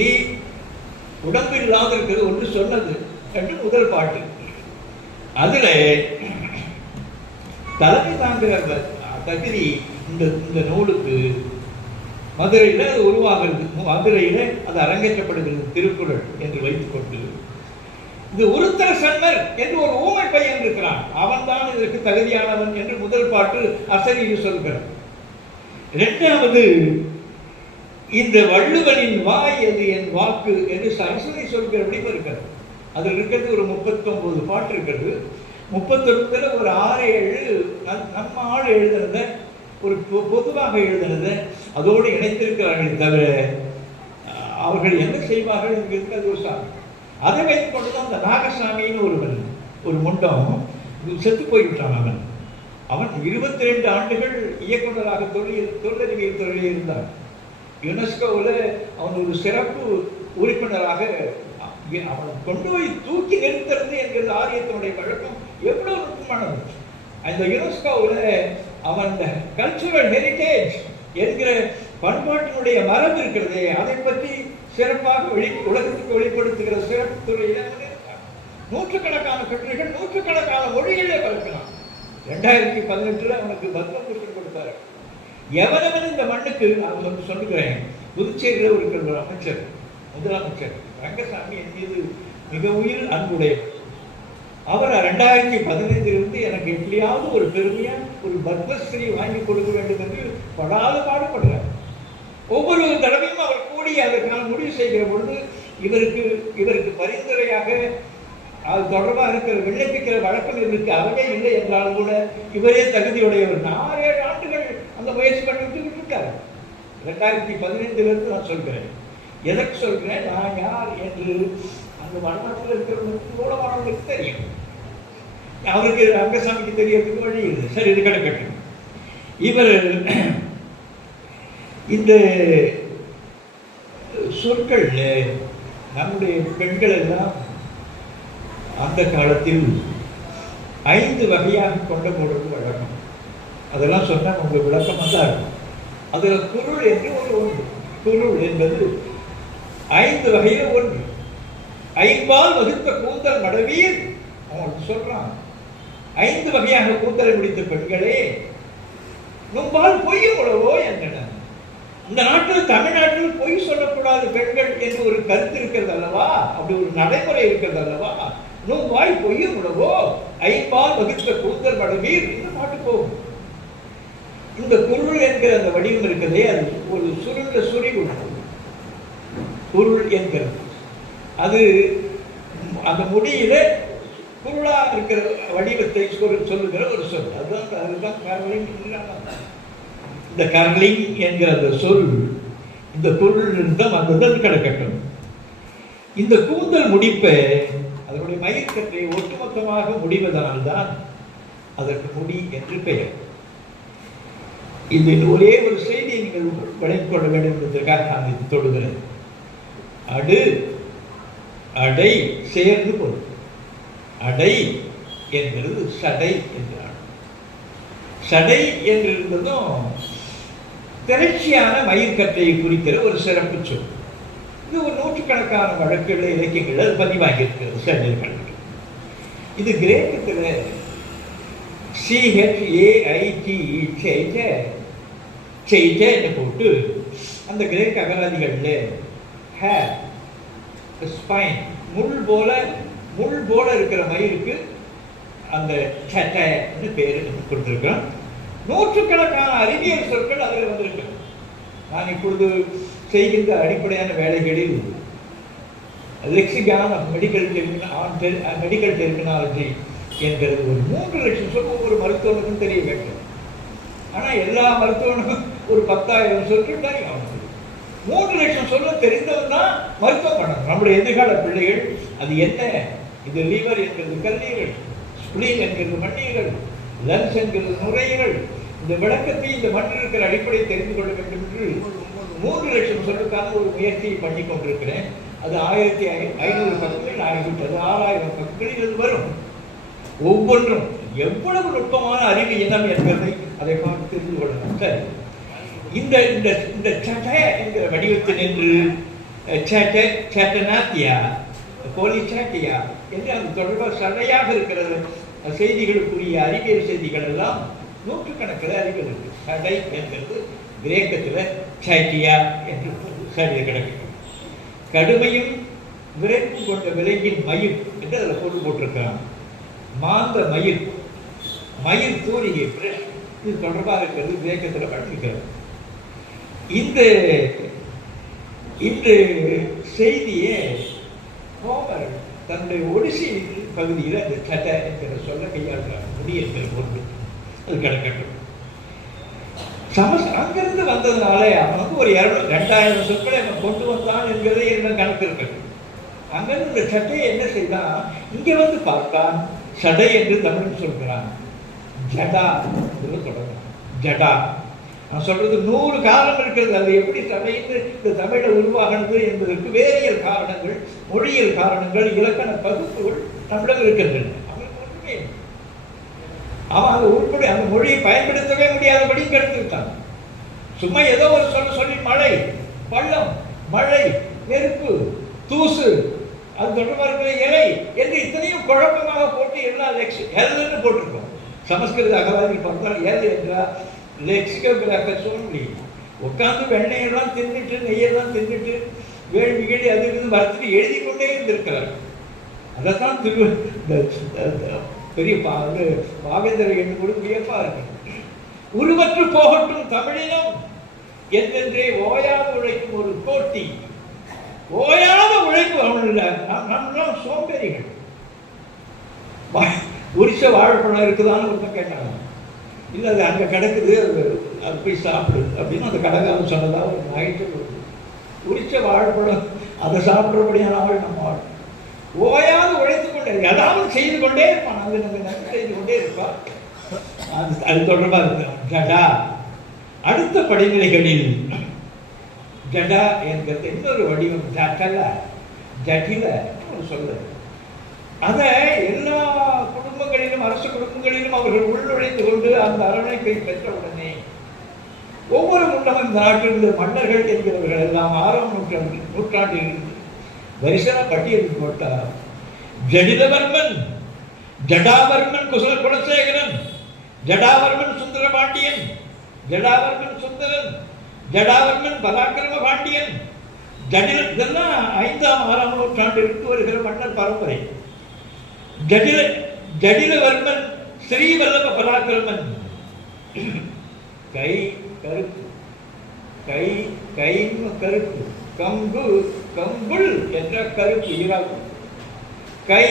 உடம்பு இல்லாத இருக்கிறது ஒன்று சொன்னது என்று முதல் பாட்டு. அதுல தலைமை தாங்குகிற தகுதி இந்த நூலுக்கு மதுரையில அது உருவாகிறது. மதுரையில அது அரங்கேற்றப்படுகிறது திருக்குறள் என்று வைத்துக் கொண்டு, இது உருத்தர சன்மர் என்று ஒரு ஊமை பையன் இருக்கிறான், அவன் தான் இதற்கு தகுதியானவன் என்று முதல் பாட்டு அசரீரி சொல்கிறார். இரண்டாவது, இந்த வள்ளுவனின் வாய் அது என் வாக்கு என்று சரஸ்வதி சொல்கிறபடியும் இருக்கிறது. அதில் இருக்கிறது ஒரு 39 பாட்டு இருக்கிறது. 39 ஒரு 6-7 நம்ம ஆள் எழுதுனத ஒரு பொதுவாக எழுதுனத அதோடு இணைத்திருக்கிறார்கள். தவிர அவர்கள் என்ன செய்வார்கள் என்கிறது அது ஒரு சாமி. அதை வைத்துக் கொண்டுதான் அந்த நாகசாமின்னு ஒரு முண்டம் செத்து போய்விட்டான். அவன் 22 ஆண்டுகள் இயக்குநராக தொழிலறிவியல் துறையில் இருந்தான். யுனெஸ்கோவில் அவன் ஒரு சிறப்பு உறுப்பினராக அவனை கொண்டு போய் தூக்கி நிறுத்துறது என்கிறது ஆரியத்தினுடைய வழக்கம் எவ்வளவு நுட்பமானது. அந்த யுனெஸ்கோவில் அவன் கல்ச்சுரல் ஹெரிட்டேஜ் என்கிற பண்பாட்டினுடைய மரபு இருக்கிறதே, அதை பற்றி சிறப்பாக உலகத்துக்கு வெளிப்படுத்துகிற சிறப்பு துறையில் நூற்றுக்கணக்கான கட்டுரைகள் நூற்றுக்கணக்கான மொழிகளே பரப்பினான். 2018 அவனுக்கு பத்மபூஷன் கொடுத்தாரு. எவனவன் இந்த மண்ணுக்கு நான் சொல்லுகிறேன், புதுச்சேரியில் இருக்கிற அமைச்சர், முதலமைச்சர் ரங்கசாமி என் மீது மிக உயிர் அன்புடையவர். அவர் 2015 எனக்கு எப்படியாவது ஒரு பெருமையா ஒரு பத்மஸ்ரீ வாங்கி கொடுக்க வேண்டும் என்று படாத பாடுபடுறார். ஒவ்வொரு தடவையும் அவர் கூடி அதற்கான முடிவு செய்கிற பொழுது இவருக்கு பரிந்துரையாக அது தொடர்பாக இருக்கிற விண்ணப்பிக்கிற வழக்கம் இவருக்கு அறவே இல்லை என்றாலும் கூட இவரே தகுதியுடையவர். 6-7 ஆண்டுகள் அந்த முயற்சி பண்ணிட்டு விட்டுருக்காரு. 2015 நான் சொல்கிறேன். எதற்கு சொல்கிறேன்? நான் யார் என்று அந்த மரணத்தில் இருக்கிறவங்களுக்கு மூலமானவங்களுக்கு தெரியும், அவருக்கு ரங்கசாமிக்கு தெரியறதுக்கு வழி இல்லை. சரி, இது கிடக்கட்டும். இவர் இந்த சொற்கள் நம்முடைய பெண்கள் எல்லாம் அந்த காலத்தில் 5 வகையாக கொண்ட போடுறது வழக்கம். அதெல்லாம் சொன்னால் உங்களுக்கு விளக்கமாக தான் இருக்கும். அதில் குருள் என்று ஒன்று. குருள் என்பது 5 வகையில் ஒன்று. 5பால் வகுத்த கூந்தல் மடவீர் அவன் சொல்றான். 5 வகையாக கூந்தலை முடித்த பெண்களே நும்பால் பொய்யும் உழவோ என்றன. இந்த நாட்டில் தமிழ்நாட்டில் பொய் சொல்லக்கூடாது பெண்கள் என்று ஒரு கருத்து இருக்கிறது அல்லவா, அப்படி ஒரு நடைமுறை இருக்கிறது அல்லவா. நும்பாய் பொய்யும் உழவோ 5பால் வகுத்த கூந்தல் மடவீர் இந்த பாட்டு போகும். இந்த குருள் என்கிற அந்த வடிவம் இருக்கிறதே, அது ஒரு சுருண்ட சுரி உள்ளது. குருள் என்கிறது அது அந்த முடியில குருளா இருக்கிற வடிவத்தை சொல்லுகிற ஒரு சொல். அதுதான் கர்லிங். இந்த கர்லிங் என்கிற அந்த சொல் இந்த குருள் நிறுத்தம் அதுதான் கிடக்கட்டும். இந்த கூந்தல் முடிப்பை அதனுடைய மயிர்கற்றை ஒட்டுமொத்தமாக முடிவதனால்தான் அதற்கு முடி என்று பெயர். இது ஒரே ஒரு செய்தியை நீங்கள் விளங்கிக் கொள்ள வேண்டும் என்பதற்காக நான் இது தொடுகிறேன். அடு அடை சேர்ந்து பொருள். அடை என்கிறது சடை என்றார். சடை என்றிருந்ததும் திரட்சியான மயிர்கற்றையை குறிக்கிற ஒரு சிறப்பு சொல். இது ஒரு நூற்றுக்கணக்கான வழக்குகள் இலக்கியங்கள் அது பதிவாகியிருக்கிறது சடைகள். இது கிரேக்கத்தில் CHAIT போட்டு அந்த கிரேக்க அகராதிகளில் ஹேர் ஸ்பைன் முள் போல இருக்கிற மயிருக்கு அந்த சட்டைன்னு பேர் கொடுத்துருக்கோம். நூற்றுக்கணக்கான அறிவியல் சொற்கள் அதில் வந்திருக்கு. நான் இப்பொழுது செய்கின்ற அடிப்படையான வேலைகளில் லெக்சிகான் ஆஃப் மெடிக்கல் டெர்மினாலஜி என்கிறது ஒரு 3 லட்சம் சொல் ஒவ்வொரு மருத்துவனுக்கும் தெரிய வேண்டும். ஆனால் எல்லா மருத்துவனுக்கும் ஒரு 10,000 சொற்கள் தான் அவனுக்கு. 3 லட்சம் சொல்ல தெரிந்தவன் தான் மருத்துவம் பண்ணணும். நம்முடைய எதிர்கால பிள்ளைகள் அது என்ன, இது லிவர் என்கிறது கல்லீரல், ஸ்பிளீன் என்கிறது மண்ணீரல், லங்ஸ் என்கிறது நுரையீரல், இந்த விளக்கத்தை இந்த மண்ணில் இருக்கிற அடிப்படையை தெரிந்து கொள்ள வேண்டும் என்று 3 லட்சம் சொல்லுக்கான ஒரு முயற்சியை பண்ணி கொண்டிருக்கிறேன். அது 1500 பக்கங்கள் ஆகிவிட்டது. 6000 பக்கங்களில் இது வரும். ஒவ்வொன்றும் எவ்வளவு நுட்பமான அறிவு இனம் என்பதை அதை பார்த்து தெரிந்து கொள்ளலாம். சரி, இந்த இந்த சட்டை என்கிற வடிவத்தில் என்று சேட்டனாத்தியா போலிசாட்டியா என்று அந்த தொடர்பாக சடையாக இருக்கிற செய்திகளுக்குரிய அறிவியல் செய்திகள் எல்லாம் நூற்றுக்கணக்கில் அறிவியல் இருக்கு. சடை என்கிறது கிரேக்கத்தில் சாட்டியா என்று சடை கிடக்கு. கடுமையும் விரைப்பும் கொண்ட விலங்கின் மயிர் என்று அதில் பொருள் போட்டிருக்கிறான். மாந்த மயிர் தூரிகை இது தொடர்பாக இருக்கிறது கிரேக்கத்தில் படிக்கிறது. இந்த செய்தியை ஹோமர் தன்னுடைய ஒடிசி பகுதியில் அந்த சட்டை என்கிற சொல்ல கையாளுறார். முடி என்கிற பொருள் அது கிடக்கட்டும். அங்கிருந்து வந்ததுனால அவனுக்கு ஒரு 2000 சொற்களை அவன் கொண்டு வந்தான் என்கிறதே என்ன கணக்கு இருக்கட்டும். அங்கிருந்து இந்த சட்டையை என்ன செய்தான், இங்கே வந்து பார்த்தான் சடை என்று தமிழ் சொல்கிறான். ஜடா தொடங்கிறான். ஜடா நான் சொல்றது 100 காரணம் இருக்கிறது. அது எப்படி சடைன்னு இந்த தமிழை உருவாகினது என்பதற்கு வேறியல் காரணங்கள், மொழியியல் காரணங்கள், இலக்கண பகுப்புகள் தமிழக இருக்கிறது. அவனுக்கு ஒன்றுமே அவன் அந்த உருப்படி அந்த மொழியை பயன்படுத்தவே முடியாதபடி கெடுத்துவிட்டான். சும்மா ஏதோ ஒரு சொல்லி மழை, பள்ளம், மழை, நெருப்பு, தூசு, அது தொடர்பாக இருக்கிற இலை என்று இத்தனையும் குழப்பமாக போட்டு எல்லா எல்லுன்னு போட்டிருக்கோம். சமஸ்கிருத அகராதியில் பார்த்தால் எல் என்றால் லெக்சிகோகிராஃபர் சொல்ல முடியும். உட்காந்து வெண்ணையெல்லாம் தின்னுட்டு நெய்யெல்லாம் தின்னுட்டு வேள்வி கேடி அது இருந்து வரத்துக்கு எழுதி கொண்டே இருந்திருக்கிறார். அதைத்தான் பெரிய பாவேந்தர் என்று கூட வியப்பா இருக்கு. உருவற்று போகட்டும் தமிழினம் என்றென்றே ஓயாத உழைக்கும் ஒரு போட்டி. ஓயாத உழைப்பு அவனுடைய சோம்பேறிகள். உரிச்ச வாழைப்பழம் இருக்குதான்னு ஒருத்தன் கேட்டாங்க. இல்லை அது அங்கே கிடக்குது, அது போய் சாப்பிடு அப்படின்னு அந்த கடைக்காரன் சொன்னதா ஒரு நகைச்சு. உரிச்ச வாழைப்பழம் அதை சாப்பிட்றபடியான ஆள் நம்ம ஆள். ஓயாது உழைத்து கொண்டே ஏதாவது செய்து கொண்டே இருப்பான். அது நம்ம நன்மை செய்து கொண்டே இருப்பான். அது தொடர்பாக இருக்கிறான். ஜடா அடுத்த படிநிலைகளில் ஜடா என்கிறது இன்னொரு வடிவம். ஜட்டில ஒரு சொல்ல. அதை எல்லா குடும்பங்களிலும் அரசு குடும்பங்களிலும் அவர்கள் உள்நுழைந்து கொண்டு அந்த அரவணைப்பை பெற்றவுடனே ஒவ்வொரு முன்னமும் இந்த நாட்டில் இருந்த மன்னர்கள் என்கிறவர்கள் எல்லாம் 6ஆம் நூற்றாண்டில் வரிசன பட்டியலில் போட்டார். ஜடிதவர்மன், ஜடாவர்மன் குலசேகரன், ஜடாவர்மன் சுந்தர பாண்டியன், ஜடாவர்மன் சுந்தரன், ஜடாவர்மன் பராக்கிரம பாண்டியன், இதெல்லாம் 5ஆம் 6ஆம் நூற்றாண்டிற்கு வருகிற மன்னர் பரம்பரை. ஜடிலவர்மன் ஸ்ரீவல்லப பராக்கிரமன், கை கருப்பு, கை கைன்னு கருப்பு, கம்பு கம்புள் என்ற கருப்பு ஈராகு. கை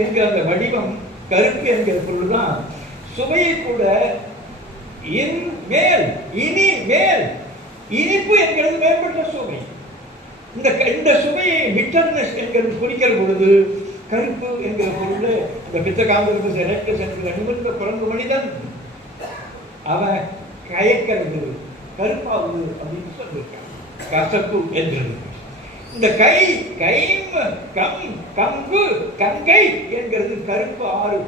என்கிற அந்த வடிவம் கருப்பு என்கிற பொருள் தான். சுவையை கூட இன் மேல் இனி மேல் இனிப்பு என்கிறது மேம்பட்ட சுவை. இந்த சுவையை bitterness என்கிறது குறிக்கிற பொழுது கருப்பு என்கிற பொருள் இந்த பித்த காந்தருக்கு சென்ற நிமிர்ந்த பிறந்த மனிதன் அவன் கயக்கிறது கருப்பாவது அப்படின்னு சொல்லியிருக்கான். கசப்பு என்கிறது. இந்த கை கைம் கம் கம்பு கங்கை என்கிறது கருப்பு ஆறு,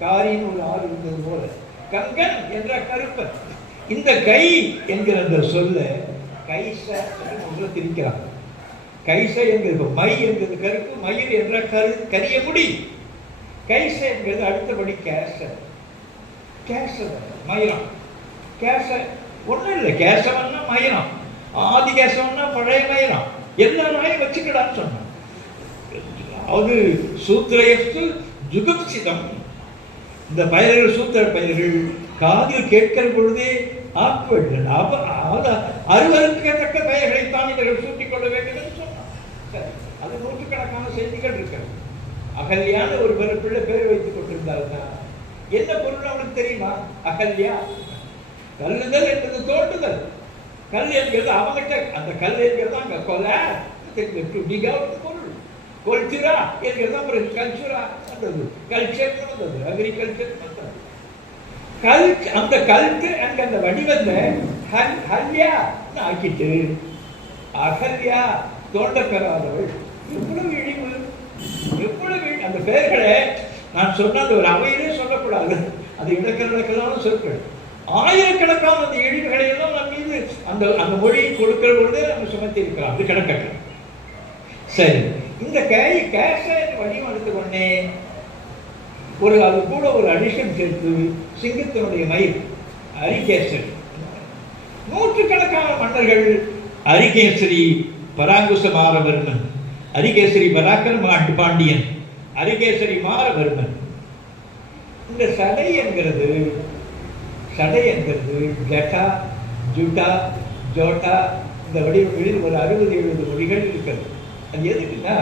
காரின் ஒரு ஆறு இருந்தது போல கங்கன் என்ற கருப்பன். இந்த கை என்கிற அந்த சொல்ல கைச திரிக்கிறாங்க. கைச என்கிறது மை என்கிறது கருப்பு, மயில் என்ற கரிய முடி. கைச என்கிறது அடுத்தபடி கேச, கேச மயிரம். கேச ஒன்றும் இல்லை, கேசவன்னா மயிரம், ஆதி கேசவன்னா பழைய மயிரம். எல்லா நாயும் வச்சுக்கடான்னு சொன்னான். அது சூத்திரயஸ்து ஜுகுப்சிதம். இந்த பயிர்கள் சூத்திர பயிர்கள் காதில் கேட்கிற பொழுதே ஆக்குவர்கள் அறுவருக்கத்தக்க பெயர்களைத்தான் இவர்கள் சூட்டிக் கொள்ள வேண்டும் என்று சொன்னார். சரி, அது நூற்றுக்கணக்கான செய்திகள் இருக்கிறது. அகல்யான ஒரு பிள்ளை பேர் வைத்துக் கொண்டிருந்தாருன்னா என்ன பொருள் அவனுக்கு தெரியுமா? அகல்யா. கல்லுதல் என்பது தோண்டுதல். கல் என்கிறது அவங்கிட்ட, அந்த கல் என்கிறது அங்க கொலை பொருள். கொல்ச்சுரா என்கிறது அப்புறம் கல்ச்சுரா வந்தது, கல்ச்சர் வந்தது, அக்ரிகல்ச்சர் வந்தது. கல் அந்த கல்க்கு அங்க அந்த வடிவத்தை ஹல்யா ஆக்கிட்டு அகல்யா தோண்ட பெறாதவள். எவ்வளவு இழிவு, எவ்வளவு அந்த பெயர்களை நான் சொன்ன அந்த ஒரு அவையிலே சொல்லக்கூடாது. அது இலக்கணக்கெல்லாம் சொற்கள். ஆயிரக்கணக்கான அந்த இழிவுகளை எல்லாம் நம் மீது அந்த அந்த மொழியை கொடுக்கிற பொழுதே நம்ம சுமத்தி இருக்கிறோம். அது கணக்கற்ற. சரி, இந்த கேச வடிவம் எடுத்துக்கொண்டே ஒரு அது கூட ஒரு அடிஷன் சேர்த்து சிங்கத்தினுடைய மயில் அரிகேசரி. நூற்றுக்கணக்கான மன்னர்கள் அரிகேசரி பராங்குச மாரவர்மன், அரிகேசரி பராக்கர பாண்டியன், அரிகேசரி மாரவர்மன். இந்த சடை என்கிறது ஜட்டா ஜூட்டா ஜோட்டா இந்த வடிவங்களில் ஒரு 60-70 மொழிகள் இருக்கிறது. அது எதுக்குன்னா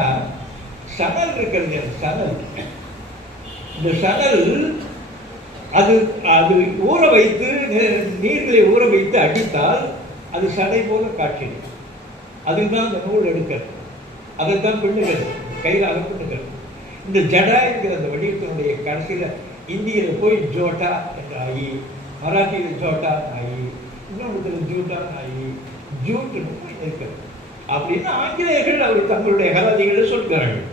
சணல் இருக்கிறது. சணல், இந்த சணல் அது அது ஊற வைத்து நீர்களை ஊற வைத்து அடித்தால் அது சடை போல காட்சியளிக்கும். அதுதான் அந்த நூல் எடுக்கிறது, அதைத்தான் பின்னுகிறது, கையில் அதை பின்னுகிறது. இந்த ஜடா என்கிற அந்த வடிவத்தினுடைய கடைசியில் இந்தியில் போய் ஜோட்டா என்று ஆகி, மராட்டியில் ஜோட்டா ஆகி, இன்னொரு ஜூட்டா ஆகி, ஜூட்டுன்னு போய் இருக்கிறது. அப்படின்னு ஆங்கிலேயர்கள் அவர் தங்களுடைய கலாதிகளை சொல்கிறார்கள்.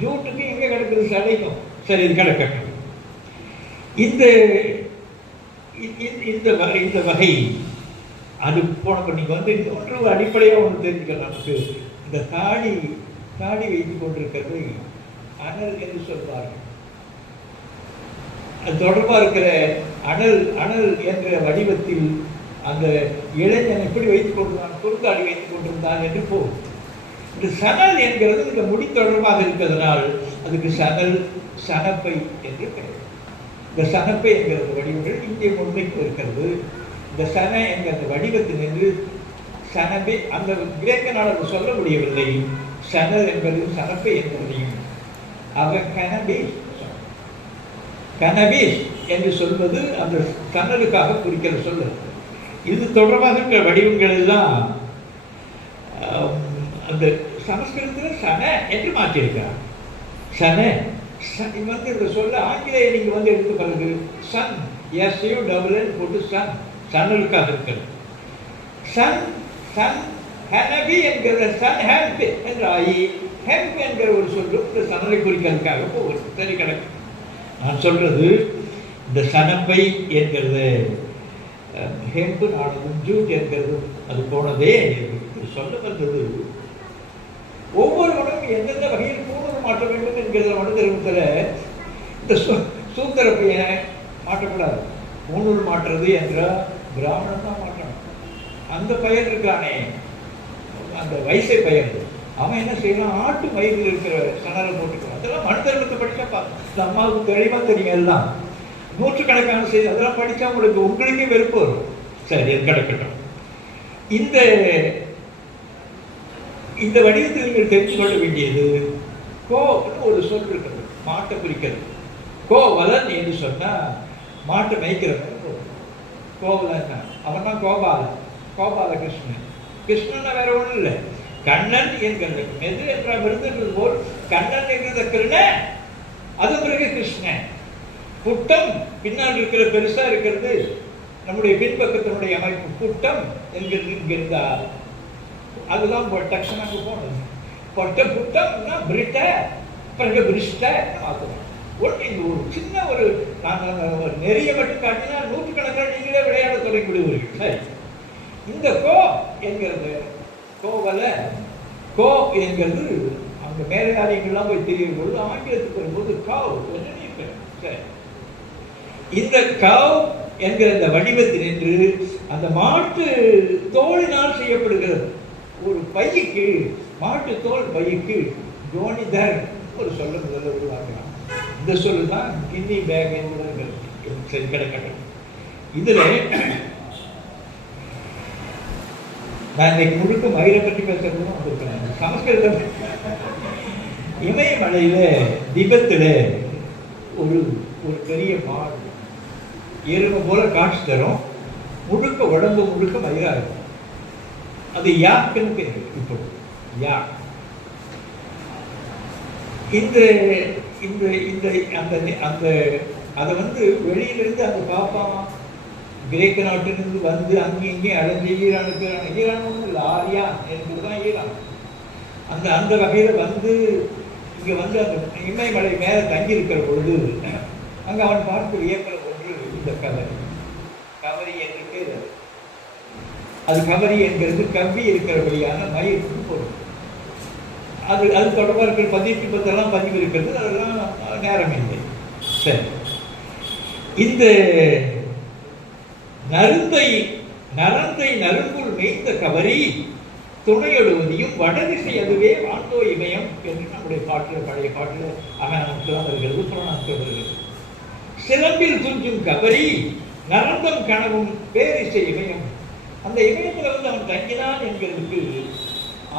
ஜூட்டுக்கு எங்கே கிடக்குது? சடைக்கும். சரி, இது கிடக்கட்டும். இந்த இந்த வகை அது போனப்போ நீங்கள் வந்து இன்னொன்று அடிப்படையாக ஒன்று தெரிஞ்சுக்கலாம். நமக்கு இந்த தாடி வைத்துக் கொண்டிருக்கிறது அனல் என்று சொல்வார்கள். அது தொடர்பாக இருக்கிற அனல் என்ற வடிவத்தில் அந்த இளைஞன் எப்படி வைத்துக் கொண்டிருந்தான், குறுந்தாடி வைத்துக் கொண்டிருந்தான் என்று போகும். இந்த சணல் என்கிறது இந்த முடி தொடர்பாக இருக்கிறதுனால் அதுக்கு சனப்பை என்று பெயர். இந்த சனப்பை என்கிற வடிவங்கள் இந்திய முன்மைக்கு இருக்கிறது. இந்த சன என்கிற வடிவத்திலிருந்து சனபே அந்த கிரேக்க நாள் சொல்ல முடியவில்லை. சனல் என்பது சனப்பை என்பதையும் அவர் கனபீஸ் என்று சொல்வது அந்த சனலுக்காக குறிக்கிற சொல்லு. இது தொடர்பாக இருக்கிற வடிவங்கள் எல்லாம் அந்த சமஸ்கிருதத்தில் சன என்று மாற்றியிருக்கிறார். சன வந்து இந்த சொல்ல ஆங்கிலேய நீங்கள் வந்து எடுத்து பாருங்க. சன் SUNN போட்டு சனலுக்காக இருக்கிறது. சன் ஹனபி என்கிற சன் ஹெம்ப் என்று ஆகி ஹெம்ப் என்கிற ஒரு சொல்லும் இந்த சனலை குறிக்கிறதுக்காக போகுது. சரி, கணக்கு நான் சொல்றது இந்த சனப்பை என்கிறது ஹெம்பு நாடுதும் ஜூட் என்கிறது அது போனதே சொல்ல வந்தது. ஒவ்வொருவரும் எந்தெந்த வகையில் பூணூல் மாற்ற வேண்டும் என்கிற மனிதத்தில் இந்த சூத்திரப்பையை மாற்றக்கூடாது. பூணூல் மாற்றுறது என்ற பிராமணன் தான் மாற்றணும். அந்த பயிர் இருக்கானே, அந்த வயசை பயிர், அவன் என்ன செய்யலாம், ஆட்டு மயிரில் இருக்கிற சணலை போட்டுக்கிறான். அதெல்லாம் மனிதர்களுக்கு படித்தா இந்த அம்மாவுக்கு தெளிவாக தெரியும். எல்லாம் நூற்றுக்கணக்கான செய்தி அதெல்லாம் படித்தா உங்களுக்கே வெறுப்பு வரும். சரி, அது கிடக்கட்டும். இந்த இந்த வடிவத்தில் நீங்கள் தெரிந்து கொள்ள வேண்டியது கோன்னு ஒரு சொல் இருக்கிறது, மாட்டை குறிக்கிறது. கோவலன் என்று சொன்னா மாட்டை மேய்க்கிறவன் கோவலன். அவன் தான் கோபாலன், கோபால கிருஷ்ணன். கிருஷ்ணன் வேற ஒன்றும் இல்லை, கண்ணன் என்கிறது மெது என்ற விருது போல் கண்ணன் என்கிறத கிருண, அது பிறகு கிருஷ்ணன். புட்டம் பின்னால் இருக்கிற பெருசா இருக்கிறது நம்முடைய பின்பக்கத்தினுடைய அமைப்பு. புட்டம் என்கிறது இங்க இருந்தா அதுதான் டக்ஷன் அங்கே போனது. பொட்ட புட்டம்னா பிரிட்ட, பிறகு பிரிஷ்ட மாற்றுவோம். ஒன்று இங்க ஒரு சின்ன ஒரு நாங்கள் நெறிய மட்டும் காட்டினா நூற்றுக்கணக்கான நீங்களே விளையாட தொடங்கிவிடுவீர்கள். சரி, இந்த கோ என்கிறது கோவல, கோ என்கிறது அந்த மேலதிகாரிகள்லாம் போய் தெரிய பொழுது ஆங்கிலத்துக்கு வரும்போது கவ் கொஞ்சம் நீக்கிறேன். சரி, இந்த கவ் என்கிற இந்த வடிவத்தில் என்று அந்த மாட்டு தோலினால் செய்யப்படுகிறது ஒரு பைக்கு, மாட்டு தோல் பைக்கு ஜோனிதர் ஒரு சொல்ல முதல்ல உருவாக்கலாம். இந்த சொல்லு தான் கின்னி பேக் என்பது. சரி, கிடைக்கட்டும். இதுல நான் இன்னைக்கு முழுக்க மயிரை பற்றி பேசுறதுன்னு வந்திருக்கிறேன். சமஸ்கிருதம் இமயமலையில திபத்துல ஒரு ஒரு பெரிய மாடு எருமை போல காட்சி தரும், முழுக்க உடம்பு முழுக்க மயிரா இருக்கும். அது யாக்குன்னு பேரு. இப்போ யாக் இந்த இந்த இந்த அந்த அந்த அதை வெளியிலிருந்து அந்த பார்ப்பான். கிரேக்க நாட்டிலிருந்து வந்து அங்கேயும் இங்கேயும் அடைஞ்சு ஈரானுக்கு, ஈரான் ஒன்றும் இல்லை, ஆரியா என்பது தான் ஈரான். அந்த அந்த வகையில் இங்கே அந்த இமயமலை மேலே தங்கி இருக்கிற பொழுது அங்கே அவன் பார்த்து வியக்கிற ஒன்று இந்த கவரி. கவரி என்று பேர். அது கவரி என்கிறது கவ்வி இருக்கிறபடியான மயிருக்கு பொருள். அது அது தொடர்பாக இருக்கிற பதிப்பெல்லாம் பதிவு இருக்கிறது, அதெல்லாம் நேரம் இல்லை. சரி, இந்த நரந்தை நறுங்குள் மேய்ந்த கவரி துணையொடுவதையும் வடதிசை அதுவே வாண்டோ இமயம் என்று நம்முடைய பாட்டில், பழைய பாட்டில் அகனமுக்கெல்லாம் வருகிறது, புறநாட்கள் வருகிறது. சிலம்பில் துஞ்சும் கவரி நரந்தம் கனவும் பேரிசை இமயம். அந்த இமயத்தில் அவன் தங்கினான் என்கிறதுக்கு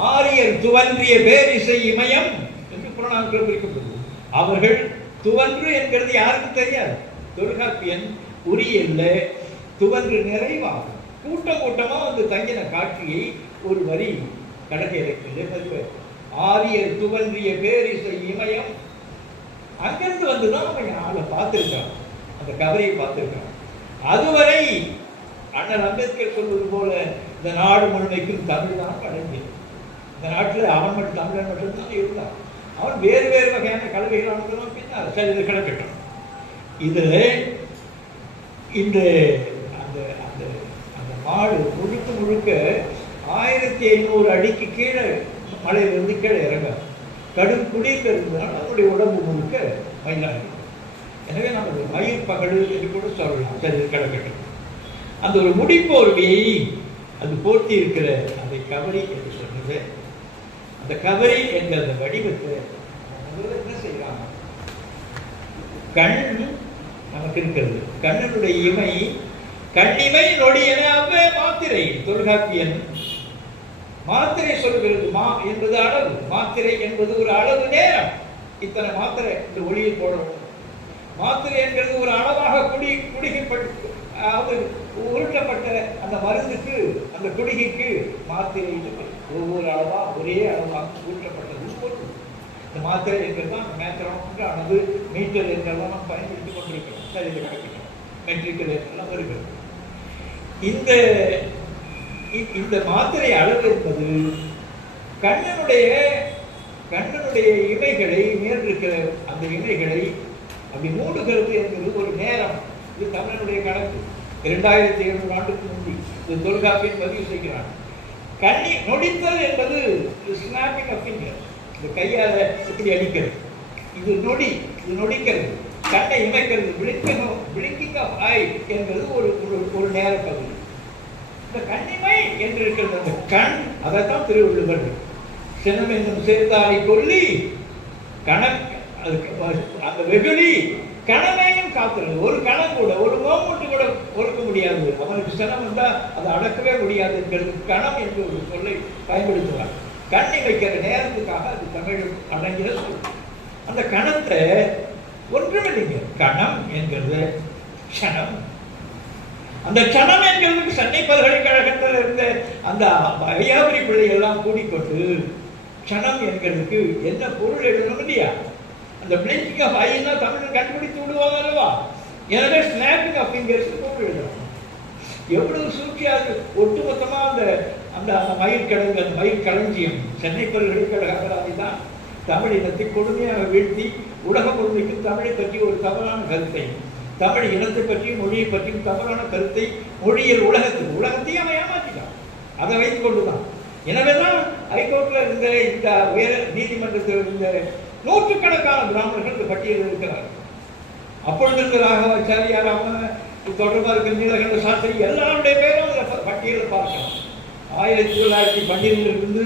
ஆரியர் துவன்றிய பேரிசை இமயம் என்று புறநாட்கள் குறிக்கப்படுது. அவர்கள் துவன்று என்கிறது யாருக்கு தெரியாது. தொல்காப்பியன் உரியல்ல துவன்று நிறைவாகும். கூட்டம் கூட்டமா தங்கின காட்சியை ஒரு வரி கடக்க இறக்கின்றது. ஆரியர் துவன்றிய பேரிசை இமயம். அங்கிருந்து வந்துதான் அவன் ஆளை பார்த்திருக்கான், அந்த கவரியை பார்த்திருக்கான். அதுவரை அண்ணல் அம்பேத்கர் சொல்வது போல இந்த நாடு முழுமைக்கும் தமிழ் தான் அடைஞ்சது. இந்த நாட்டில் அவன் மட்டும் தமிழன் மட்டும்தான் இருந்தான். அவன் வேறு வேறு வகையான கல்விகளான பின்னால். சரி, இது கிடக்கட்டும். இதுல இந்த அந்த அந்த அந்த மாடு முழுக்க 1500 அடிக்கு கீழே மலையிலிருந்து கீழே இறங்க கடும் குடியில் இருந்ததுனால அதனுடைய உடம்பு முழுக்க மயிலாக. எனவே நம்ம மயில் பகடு என்று கூட சொல்லலாம். சரி, கிடக்கட்டும். அந்த ஒரு முடிப்போர்வையை அது போட்டி இருக்கிற அதை கவரி என்று சொன்னது. அந்த கவரி என்ற அந்த வடிவத்தை என்ன செய்யலாம்? கண் நமக்கு இருக்கிறது. கண்ணனுடைய இமை கண்ணிமை நொடி என அவ்வே மாத்திரை. தொல்காப்பியன் மாத்திரை சொல்கிறது. மா என்பது அளவு, மாத்திரை என்பது ஒரு அளவு நேரம். இத்தனை மாத்திரை இந்த ஒளியை போடணும். மாத்திரை என்கிறது ஒரு அளவாக குடிக்கப்பட்டு உருட்டப்பட்ட அந்த மருந்துக்கு, அந்த குடிகைக்கு மாத்திரை ஒவ்வொரு அளவா ஒரே அளவாக உருட்டப்பட்டது போட்டு. இந்த மாத்திரை என்கிறது தான் மேத்திரம் அளவு, மீட்டர் என்றெல்லாம் நாம் பயன்படுத்திக் கொண்டிருக்கிறோம். சரி, இது கிடைக்கணும். மெட்ரிக்கல் என்றெல்லாம் வருகிறது. இந்த மாத்திரை அளவு என்பது கண்ணனுடைய இமைகளை, மேலிருக்கிற அந்த இமைகளை அப்படி மூடுகிறது என்பது ஒரு நேரம். இது தமிழனுடைய கணக்கு. 2700 ஆண்டுக்கு முந்தி இது தொல்காப்பியன் பதிவு செய்கிறான். கண்ணி நொடித்தல் என்பது ஸ்னாப்பிங் ஆஃப் ஃபிங்கர். இந்த கையால இப்படி அடிக்கிறது. இது நொடி, இது நொடிக்கிறது. கண்ணை இமைக்கிறது. பிளிங்கிங் ஆஃப் ஐ என்பது ஒரு நேர பகுதி. இந்த கண்ணிமை என்று இருக்கிறது அந்த கண், அதைத்தான் திருவள்ளுவர் சினம் என்னும் சேர்த்தாரை கொல்லி அந்த வெகுளி கணமையும் காத்துறது. ஒரு கணம் கூட, ஒரு மோமூட்டு கூட பொறுக்க முடியாது, அவனுக்கு சினம் வந்தால் அதை அடக்கவே முடியாது என்கிறது கணம் என்று ஒரு சொல்லை பயன்படுத்துவார். கண்ணி வைக்கிற நேரத்துக்காக அது தமிழ் அடங்கிய சொல். அந்த கணத்தை ஒன்றுமில்லைங்க, கணம் என்கிறது க்ஷணம். அந்த க்ஷணம் என்கிறதுக்கு சென்னை பல்கலைக்கழகத்தில் இருந்த அந்த வையாபுரி பிள்ளைகள்லாம் கூடிக்கொண்டு க்ஷணம் என்கிறதுக்கு என்ன பொருள் எழுதணும் இல்லையா? அந்த பிளிங்கிங் ஆஃப் ஐன்னா தமிழ் கண்டுபிடித்து விடுவாங்க அல்லவா? எனவே ஸ்னாப்பிங் ஆஃப் ஃபிங்கர்ஸ் பொருள் எழுதணும். எவ்வளவு சூழ்ச்சியாக ஒட்டுமொத்தமாக அந்த அந்த அந்த மயிர்கடங்கு, அந்த மயிர் களஞ்சியம் சென்னை பல்கலைக்கழக அகராதி தான் தமிழ் இனத்தை கொடுமையாக வீழ்த்தி உலகம் முழுமைக்கு தமிழை பற்றி ஒரு தவறான கருத்தை, தமிழ் இனத்தை பற்றியும் மொழியை பற்றியும் தவறான கருத்தை மொழியில் உலகத்தையும் அவன் ஏமாற்றிட்டான். அதை வைத்துக் கொண்டுதான். எனவேதான் ஹைகோர்ட்டில் இருந்த இந்த உயர் நீதிமன்றத்தில் இருந்த நூற்றுக்கணக்கான பிராமணர்கள் இந்த பட்டியலில் இருக்கிறார்கள். அப்பொழுது இருந்த ராகவாச்சாரியாராம தொடர்பாக இருக்கிற நீலகண்ட சாஸ்திரி எல்லாருடைய பேரும் அந்த பட்டியலில் பார்க்கலாம். 1912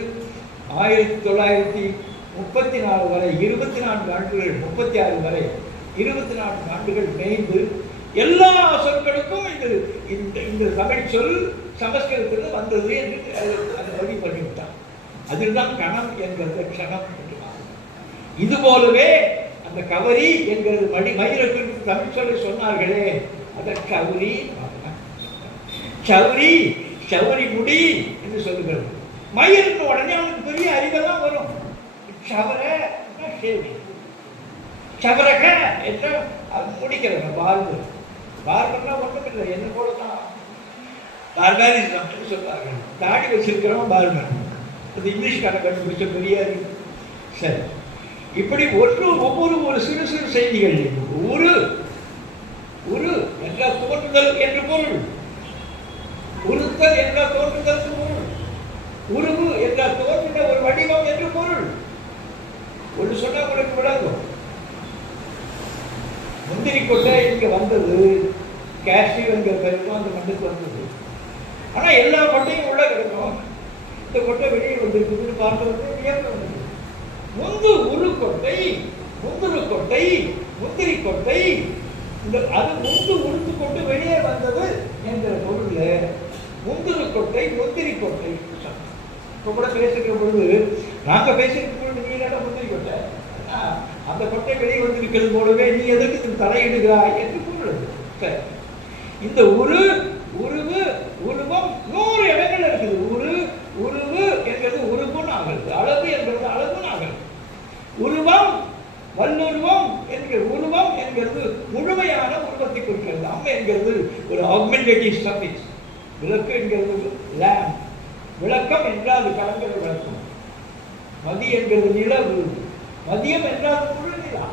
1934 வரை 24 ஆண்டுகள், 36 வரை 24 ஆண்டுகள் மேய்ந்து எல்லா சொற்களுக்கும் இந்த தமிழ் சொல் சமஸ்கிருதத்தில் வந்தது என்று அதை வழி பண்ணிவிட்டான். அதுதான் கணம் என்கிறது க்ஷணம் என்று. இது போலவே அந்த கவரி என்கிறது மயிலுக்கு தமிழ் சொல்லி சொன்னார்களே, அதை கவுரி சௌரி சௌரி முடி என்று சொல்லுகிறது. மயிலுக்கு உடனே அவனுக்கு பெரிய அறிவெல்லாம் வரும். சவர சவரக என்ற முடிக்கிறவங்க பார்பர். பார்பர்லாம் ஒன்றும் இல்லை, என்ன போல தான் பார்பரிசம் சொல்றாங்க. தாடி வச்சிருக்கிறவன் பார்பர். அது இங்கிலீஷ்கார கண்டுபிடிச்ச பெரிய அறிவு. சரி, இப்படி ஒவ்வொரு சிறு சிறு செய்திகள். உரு உரு என்றால் தோன்றுதல் என்று பொருள், உருத்தல் என்றால் தோன்றுதல் பொருள், உருவு என்றால் தோன்றின ஒரு வடிவம் என்று பொருள். ஒன்று சொன்னா உங்களுக்கு விளங்கும். முந்திரி கொட்டை இங்க வந்தது, காஷ்மீர் என்கிற பெயருக்கும் அந்த மண்ணுக்கு வந்தது. ஆனா எல்லா கொட்டையும் உள்ள கிடக்கும். இந்த கொட்டை வெளியே வந்திருக்குதுன்னு பார்க்கறது வியப்பு வந்தது. உரு கொட்டை, முந்திரி கொட்டை, முந்திரி கொட்டை, அது உருத்து கொண்டு வெளியே வந்தது என்கிற பொருள் முந்திரி கொட்டை, முந்திரி கொட்டை. இப்போ கூட பேசுகிற பொழுது நாங்க பேசியிருக்கும் பொழுது நீ என்ன முந்திரி கொட்டை, அந்த கொட்டை வெளியே வந்திருக்கிறது போலவே நீ எதற்கு தலையிடுகிறாய் என்று பொருள். சரி, இந்த உருவு உருவம் 100 இடங்கள் இருக்குது. உருவு என்கிறது உருவம் ஆகிறது, அளவு என்கிறது அளவும் ஆகிறது. உருவம் வல்லுருவம் என்கிற உருவம் என்கிறது முழுமையான உருவத்தை குறிக்கிறது. அம்மை என்கிறது ஒரு ஆக்மெண்டேட்டிவ் சஃபிக்ஸ். விளக்கு என்கிறது லேம்ப், விளக்கம் என்றால் அது கலங்கிற விளக்கம். மதி என்கிறது நிலவு, மதியம் என்றால் முழு நிலா.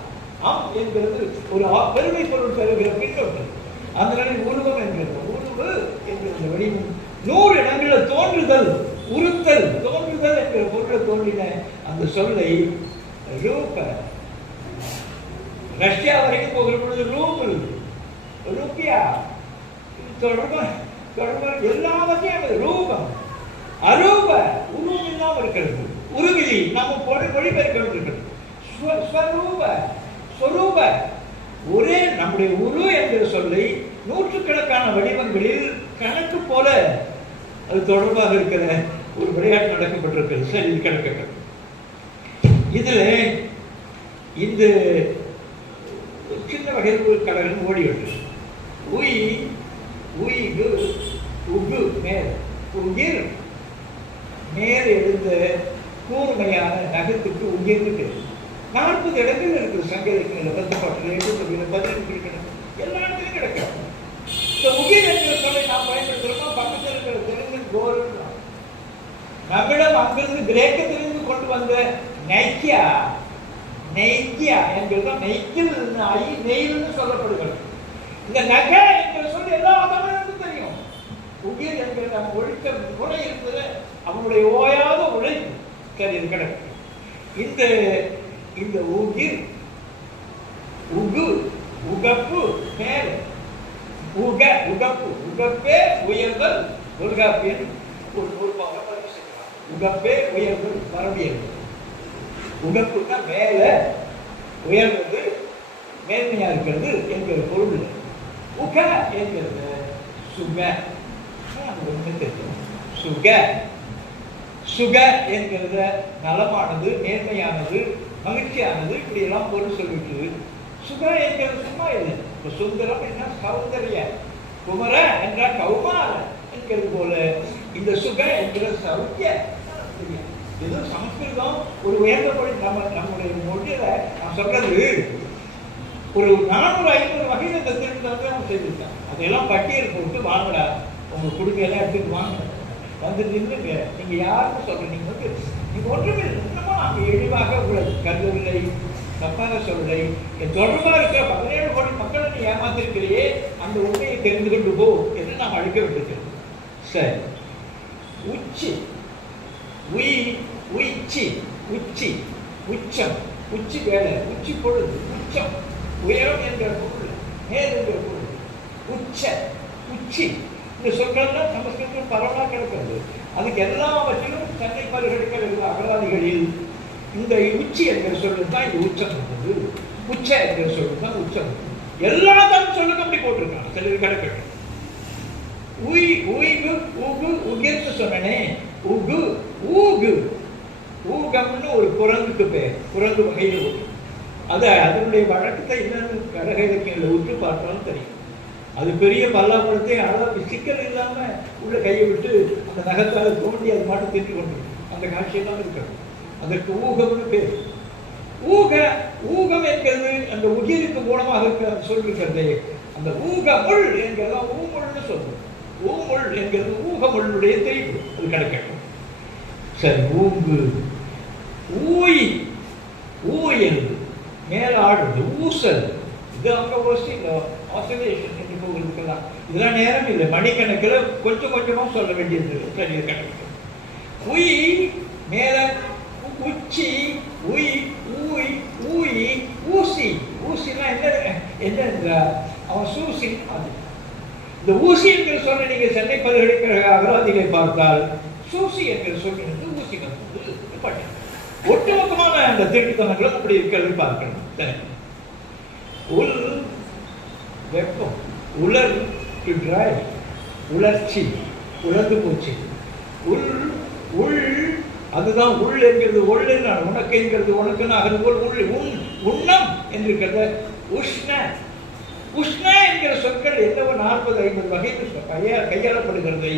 என்கிறது ஒரு பெருமை பொருள் தருகிற பின்னொன்று. அந்த நிலையில் உருவம் என்கிறது உருவு என்கிற வடிவம். 100 இடங்களில் தோன்றுதல், உறுத்தல், தோன்றுதல் என்கிற பொருளை தோன்றின அந்த சொல்லை ரூப. ரஷ்யா வரைக்கும் போகிற பொழுது ரூபல், ரூபியா தொடர்பு எல்லாவற்றையும் ரூபம். அரூப உருவம் இல்லாமல் இருக்கிறது, உருவிலி நம்ம மொழிபெயர்க்கிறது. ஸ்வரூப ஸ்வரூப ஒரே நம்முடைய உரு என்கிற சொல்லை நூற்றுக்கணக்கான வடிவங்களில் கணக்கு போல அது தொடர்பாக இருக்கிற ஒரு விளையாட்டு நடக்கப்பட்டிருக்கிறது. சரி, இது கணக்கு. இதுல இந்த சின்ன வகையில் ஒரு கடகம் ஓடிவிட்டு உகு உயிர் மேல் எழுந்த கூர்மையான நகத்துக்கு உயிர்க்கு 40 இடங்கள் இருக்குது. சங்கீதத்தில் 10 பாட்டில் 8 பதினெட்டு கிடைக்கணும், எல்லா இடத்துலையும் கிடைக்கும். இந்த உயிர் என்கிற சொல்லை நாம் பயன்படுத்துகிறோம். பக்கத்தில் இருக்கிற தெலுங்கு கோல், நம்மிடம் அங்கிருந்து கிரேக்கத்திலிருந்து கொண்டு வந்த நைக்கியா என்கிறது நெய்க்கில் நெய்ல்னு சொல்லப்படுகிறது. இந்த நகை என்கிற சொல்லி எல்லா தமிழருக்கும் தெரியும். உயிர் என்கிற நம்ம ஒழிக்க முறை இருப்பது அவனுடைய ஓயாத உழைப்பு. சரி, இது கிடக்கு. இந்த உயிர் உகு உகப்பு மேல் உகப்பு உகப்பே உயர்தல் உலகாப்பியன் உகப்பே உயர்தல் மரபியல். உகப்புன்னா மேல உயர்ந்தது மேன்மையா இருக்கிறது என்கிற பொருள். உக என்கிறது சுக ஒன்று தெரியும். சுக சுக என்கிறத நலமானது, நேர்மையானது, மகிழ்ச்சியானது, இப்படி எல்லாம் பொருள் சொல்லிட்டு சுக என்கிறது சும்மா இல்லை. இப்போ சுந்தரம் என்ன சௌந்தரிய, குமர என்றால் கௌமார என்கிறது போல இந்த சுக என்கிற சௌக்கிய. இது சமஸ்கிருதம் ஒரு உயர்ந்தபடி நம்முடைய மொழியில நான் சொல்றது ஒரு 400-500 வகையில் இந்த திருத்தத்தை அவங்க செய்திருக்காங்க. அதையெல்லாம் பட்டியல் போட்டு வாங்கடா, உங்க குடும்பெல்லாம் எடுத்துட்டு வாங்க, வந்து நின்றுங்க. நீங்க யாருன்னு சொல்றீங்க, நீங்க ஒன்றுமே இன்னமும் நாங்கள் எளிவாக உங்களை கருதவில்லை, தப்பாக சொல்லலை. என் தொடர்பாக இருக்கிற 17 கோடி மக்களை நீ ஏமாத்திருக்கிறையே, அந்த உண்மையை தெரிந்து கொண்டு போ என்று நாம் அழைக்க விட்டுருக்கிறோம். சரி, உச்சி, உச்சி, உச்சி, உச்சம், உச்சி வேலை, உச்சி பொழுது, உச்சம், உயரம் என்ற பொருள், மேல் என்ற பொருள், உச்ச, உச்சி. இந்த சொற்கள்லாம் சமஸ்கிருதம் பரவலாக கிடக்கிறது. அதுக்கு எல்லாவற்றிலும் சென்னை பல்கலைக்கழக அகராதிகளில் இந்த உச்சி என்கிற சொல்லு தான் இந்த உச்சம் இருந்தது, உச்ச என்கிற சொல்லு தான் உச்சம். எல்லா தான் சொல்லுங்க அப்படி போட்டிருக்காங்க. சிலர் கிடக்கட்டும். உய்வு, ஊகு, உகிர்னு சொன்னனே, உகு, ஊகு, ஊகம்னு ஒரு குரங்குக்கு பேர், குரங்கு வகையில். அதனுடைய வழக்கத்தை என்னன்னு கடக இலக்கியங்களை உற்று பார்த்தாலும் தெரியும். அது பெரிய பல்லாப்பழத்தை அளவு சிக்கல் இல்லாம உள்ள கையை விட்டு அந்த நகத்தால் தோண்டி அது மாட்டு தின்று கொண்டு அந்த காட்சியெல்லாம் இருக்கிறது. அதற்கு ஊகம்னு பேர். ஊகம் என்கிறது அந்த உயிருக்கு மூலமாக இருக்கிற சொல்லிருக்கிறதே, அந்த ஊகமுள் என்கிறதா ஊமுள்னு சொல்றது. ஊமுள் என்கிறது ஊகமுள்ளுடைய தெரிவு. அது கிடக்கட்டும். சரி, ஊங்கு, ஊய், ஊயல், மேலாடுது, ஊசல், இது அங்க ஆசிலேஷன் என்று போகிறதுக்கெல்லாம் இதெல்லாம் நேரம் இல்லை. மணிக்கணக்கில் கொஞ்சம் கொஞ்சமா சொல்ல வேண்டியது. சரி, கணக்கு. உய் மேல, உச்சி, உய், ஊய், ஊயி, ஊசி. ஊசினா என்ன அவன் சூசி. இந்த ஊசி என்கிற சொல்ல நீங்க சென்னை பல்கலைக்கழக அகராதிகளை பார்த்தால் சூசி என்கிற சொல்லிருந்து ஊசி வந்து ஒட்டுமொத்தமான அந்த திருட்டுத்தனங்களும் அப்படி இருக்கிறது பார்க்கணும். சரி, உள் வெப்பம், உலர் டு ட்ரை, உலர்ச்சி, உலர்ந்து போச்சு. உள் அதுதான் உள் என்கிறது. ஒள்ளு உனக்கு என்கிறது உனக்குன்னு அது போல் உள். உண்ணம் என்றிருக்கிறத உஷ்ண. உஷ்ண என்கிற சொற்கள் என்னவோ 40-50 வகையில் கையாளப்படுகிறதை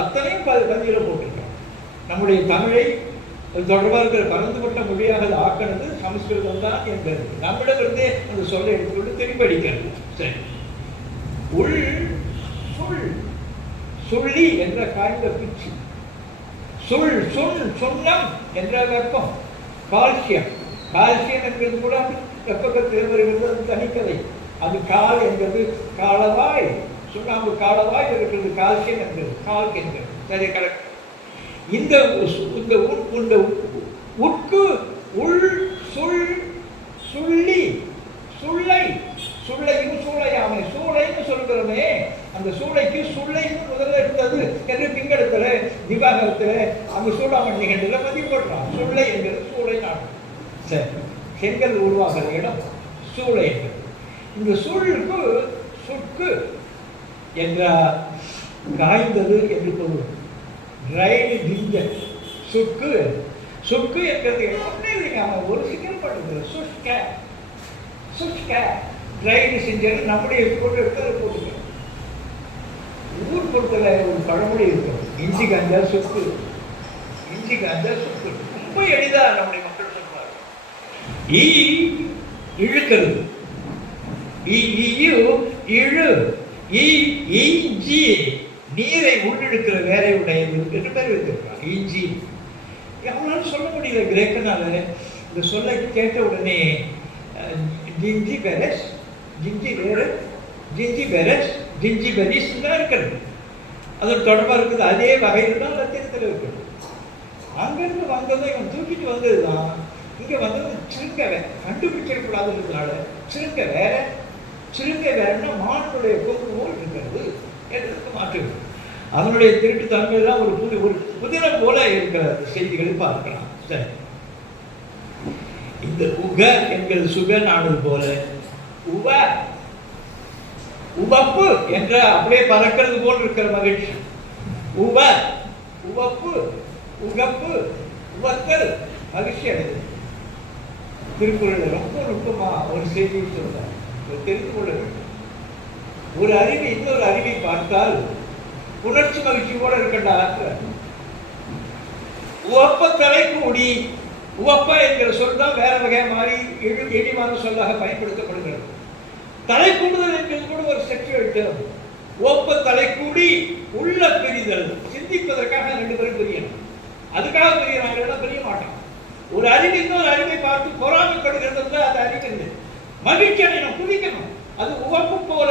அத்தனையும் பதில போட்டிருக்கோம். நம்முடைய தமிழை தொடர்பாக இருக்கிற பரந்துபட்ட மொழியாக ஆக்கினது சமஸ்கிருதம் தான் என்பது நம்மிடமிருந்தே அந்த சொல்லை எடுத்துக்கொண்டு திரும்பி அடிக்கிறது. சரி, உள், சுள், சுள்ளி என்ற காய்ந்த பிச்சு, சுள், சுண்ணம் என்ற வெப்பம், கால்சியம். கால்சியம் என்பது கூட வெப்பத்தில் வருகிறது. அது தனிக்கதை. அது கால் என்பது காலவாய், சுண்ணாம்பு காலவாய் இருக்கிறது. கால்சியம் என்பது கால் என்கிறது. சரி, கரெக்ட். இந்த உட்கு, உள், சுள், சுள்ளி, சுள்ளை, சுள்ளையும் சூளையாமை, சூளைன்னு சொல்கிறோமே, அந்த சூளைக்கு சுள்ளைன்னு முதல்ல இருந்தது என்று பிங்கடத்துல திவாகரத்துல அந்த சூடாமணி நிகழ்ச்சியில பதிவு போடுறான். சுள்ளை என்கிறது சூளை நாடு. சரி, செங்கல் உருவாகிற இடம் சூளை என்பது. இந்த சூழுக்கு சுக்கு என்ற காய்ந்தது என்று பொருள். ட்ரைடு ஜிஞ்சர், சுக்கு. சுக்கு என்கிறது ஒன்றே இல்லைங்க, ஒரு சிக்கல் பண்ணுறது. சுஷ்க ட்ரைடு ஜிஞ்சர் நம்முடைய போட்டு எடுத்து அதை போட்டுக்கிறோம். ஊர் பொறுத்தல ஒரு பழமொழி இருக்கும், இஞ்சி காஞ்சா சுக்கு, இஞ்சி காஞ்சா சுக்கு. ரொம்ப எளிதா நம்முடைய மக்கள் சொல்றாங்க. இழுக்கிறது, இழு, இஞ்சி நீரை உள்ளிழுக்கிற வேலை உடையது என்று பேர் வைத்திருக்கிறார். இஞ்சி அவனாலும் சொல்ல முடியல கிரேக்கனால. இந்த சொல்லை கேட்ட உடனே ஜிஞ்சி பெரஸ், ஜிஞ்சி வேறு, ஜிஞ்சி பெரஸ், ஜிஞ்சி பெரிஸ் தான் இருக்கிறது. அதோட தொடர்பாக இருக்குது. அதே வகையில் தான் லத்தியத்தில் இருக்குது. அங்கிருந்து வந்ததை இவன் தூக்கிட்டு வந்தது தான். இங்கே வந்தது சிறுங்க வேற, கண்டுபிடிச்சிடக்கூடாதுன்றதுனால சிறுங்க வேற. சிறுங்க வேறன்னா மானுடைய கொம்பு போல் இருக்கிறது என்றதுக்கு மாற்றுகிறது. அதனுடைய திருட்டு தன்மையெல்லாம் ஒரு புதினம் போல இருக்கிற செய்திகளை பார்க்கலாம். சரி, இந்த உக என்கிறது சுகன் ஆனது போல உவ உவப்பு என்ற அப்படியே பறக்கிறது போல் இருக்கிற மகிழ்ச்சி. உவ, உவப்பு, உகப்பு, உவத்தல், மகிழ்ச்சி அடைந்தது. திருக்குறள் ரொம்ப நுட்பமா ஒரு செய்தியை சொல்றார். தெரிந்து கொள்ள வேண்டும். ஒரு அறிவை இன்னொரு அறிவை பார்த்தால் உணர்ச்சி மகிழ்ச்சி கூட இருக்கின்ற உவப்ப தலை கூடி, உவப்ப என்கிற சொல் தான் வேற வகை மாறி எளிமான சொல்லாக பயன்படுத்தப்படுகிறது. தலை கூடுதல் என்பது கூட ஒரு செக்ஷுவல் டேர்ம். உவப்ப தலை கூடி உள்ள பிரிதல், சிந்திப்பதற்காக 2 பேரும் பிரியணும். அதுக்காக பிரியறாங்க, பிரிய மாட்டான். ஒரு அறிவு இன்னொரு அறிவை பார்த்து பொறாமைப்படுகிறது, அது அறிவு இல்லை. மகிழ்ச்சி அடையணும், குதிக்கணும். அது உவப்பு போல,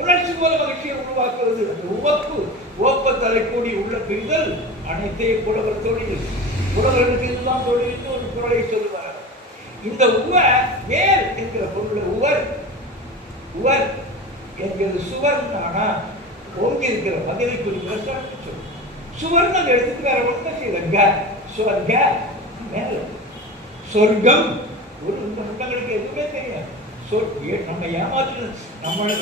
உணர்ச்சி போல மகிழ்ச்சியை உருவாக்குவது. அந்த உவப்பு, உவப்ப தலை கூடி உள்ள பிரிதல் அனைத்தையும் புலவர் தொழில். புலவர்களுக்கு இதுதான் தொழில் ஒரு குரலை சொல்லுவார். இந்த உவ மேல் என்கிற பொருள் உவர், உவர் என்கிறது சுவர் தானா ஓங்கி இருக்கிற மதிலை குறிக்கிற சொல். சுவர்னு அதை எடுத்துட்டு வேற ஒன்றும் செய்யல. சொர்க்க மேல சொர்க்கம் ஒரு முண்டங்களுக்கு எதுவுமே தெரியாது. நம்ம ஏமாற்று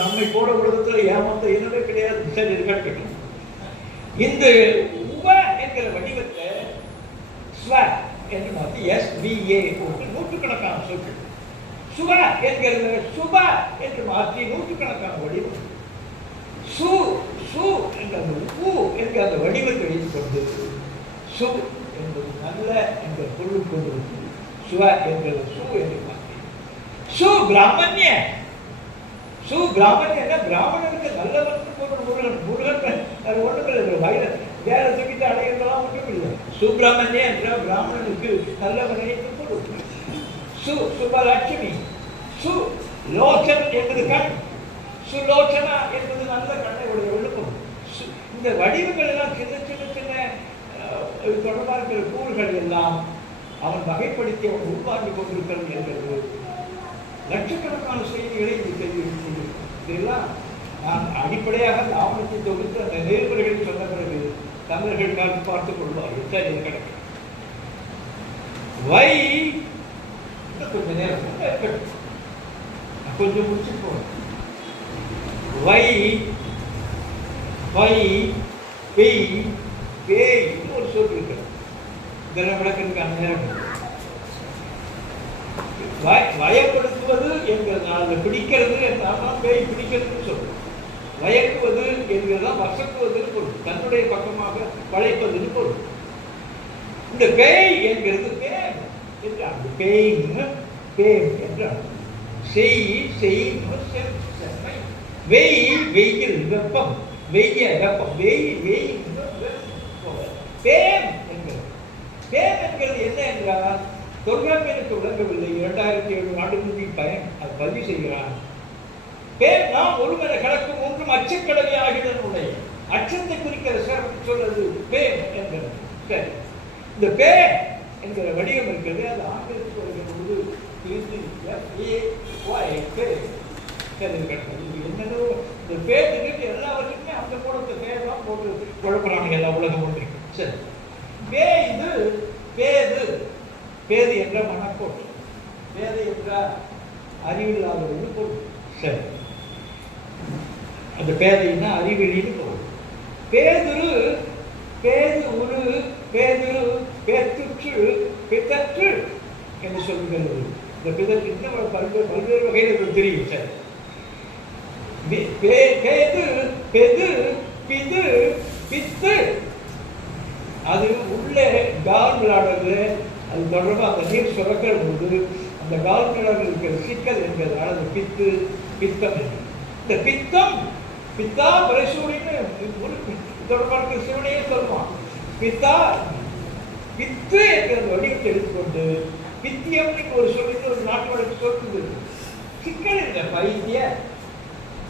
நம்மை போட உலகத்தில் ஏமாத்த என்னவே கிடையாது. சரி இருக்கட்டும். இந்த உவ என்கிற வடிவத்தை ஸ்வ என்று மாற்றி SVA போட்டு நூற்றுக்கணக்கான சொற்கள். சுவ என்கிறது சுப என்று மாற்றி நூற்றுக்கணக்கான வடிவம். சு சு என்ற உ என்கிற அந்த வடிவத்தை வைத்துக்கொண்டு சு என்பது நல்ல என்ற பொருள் கொண்டு சுவ என்கிறது சு என்று மாற்றி சு பிராமணிய, சு பிராமணியன்னா பிராமணனுக்கு நல்லவன் பொருள். முருகன் முருகன் அது ஒன்றும் வயல வேலை தூக்கிட்டு அடைகிறதெல்லாம் ஒன்றும் இல்லை. சுப்பிரமணிய என்ற பிராமணனுக்கு நல்லவனை பொருள். சு சுபலட்சுமி, சு லோச்சன் என்பது கண், சுலோச்சனா என்பது நல்ல கண்ணை உடைய விழுப்பும். இந்த வடிவங்கள் எல்லாம் சின்ன சின்ன சின்ன தொடர்பாக இருக்கிற கூறுகள் எல்லாம் அவன் வகைப்படுத்தி அவன் உருவாக்கி கொண்டிருக்கிறது என்கிறது லட்சக்கணக்கான செய்திகளை இது தெரிவிக்கிறது. இதெல்லாம் நான் அடிப்படையாக அந்த ஆவணத்தை தொகுத்து அந்த நேர்வர்களை சொன்ன பிறகு தமிழர்களுக்காக பார்த்துக் கொள்வார்கள். சரி கிடைக்கும். வை கொஞ்சம் நேரம் இருக்கட்டும், கொஞ்சம் முடிச்சு போகணும். வை வை பெய் பேய் ஒரு சொல் இருக்கிறது. இதெல்லாம் விளக்கிறதுக்கான நேரம். வயப்படுத்துவது என்கிறதுனால பிடிக்கிறது என்றால் பேய் பிடிக்கிறதுன்னு சொல்றோம். வயக்குவது என்கிறதா வசக்குவதுன்னு பொருள், தன்னுடைய பக்கமாக வளைப்பதுன்னு பொருள். இந்த பேய் என்கிறது பேம் என்றால் பேய்னு பேம் என்றால் செய் செய் செம்மை. வெய் வெயில் வெப்பம், வெய்ய வெப்பம், வெய் வெய் பேம் என்கிறது. பேம் என்கிறது என்ன என்றால் தொல்காப்பியனுக்கு விளங்கவில்லை. 2007 ஆண்டு முந்தி பயன் அது பதிவு செய்கிறான். பேர் நாம் ஒருவரை கலக்கும் ஒன்றும் அச்சக்கடவை ஆகியதனுடைய அச்சத்தை குறிக்கிற சொல்றது பேர் என்கிறது. சரி, இந்த பேர் என்கிற வடிவம் இருக்கிறது. அது ஆங்கிலத்தில் வருகிற பொழுது என்னதோ இந்த பேருக்கு எல்லாவற்றுக்குமே அந்த போடுற பேர் தான் போட்டு குழப்பறாங்க எல்லா உலகம் ஒன்று. சரி, இது பேது, பேது என்ற மனக்கோட்டு, பேது என்ற அறிவில்லாத ஒரு பொருள். சரி, அந்த பேதைன்னா அறிவெளின்னு பொருள். பேதுரு, பேது உரு, பேதுரு, பேத்துற்று, பிதற்று என்று சொல்லுகிறது. இந்த பிதற்று இன்னும் பல்வேறு வகையில் தெரியும். சரி, பேது, பெது, பிது, பித்து, அது உள்ளே கால் விளையாடுறது. அது தொடர்பாக அந்த நீர் சுரக்கிற போது அந்த கால் விளையாடுறது இருக்கிற சிக்கல் என்பதனால அந்த பித்து பித்தம் என்று. இந்த பித்தம் பித்தா பிரசூரின்னு தொடர்பான சிவனையே சொல்லுவான். பித்தா பித்து என்கிற வடிவத்தை எடுத்துக்கொண்டு பித்தியம் ஒரு சொல்லி ஒரு நாட்டு வழக்கு சொல்லுது. சிக்கல் இந்த வைத்திய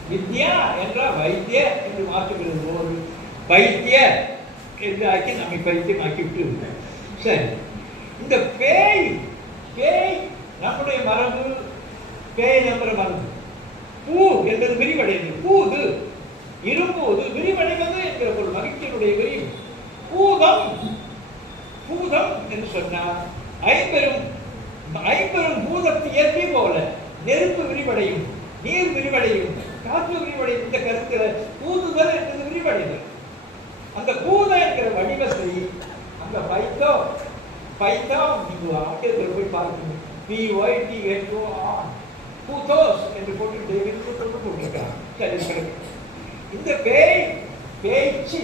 வித்யா என்றால் வைத்திய என்று மாற்றுகிறது போது வைத்திய என்று ஆக்கி நம்மை பைத்தியம் ஆக்கிவிட்டு. சரி, இந்த பேய், பேய் நம்முடைய மரபு, பேய் நம்புற மரபு. பூ என்பது விரிவடைந்தது. பூது இரும்போது விரிவடைவது என்கிற ஒரு மகிழ்ச்சியினுடைய விரிவு. பூதம், பூதம் என்று சொன்னால் ஐம்பெரும் பூதத்து இயற்கை போல நெருப்பு விரிவடையும், நீர் விரிவடையும், காற்று விரிவடை இந்த கருத்துல ஊதுதல் என்பது விரிவடைதல். அந்த பூத என்கிற வடிவத்தை அந்த பைத்தம் நீங்க ஆங்கிலத்தில் போய் பார்க்கணும். PYTHO பூதோஸ் என்று போட்டு போட்டிருக்காங்க. இந்த பேச்சு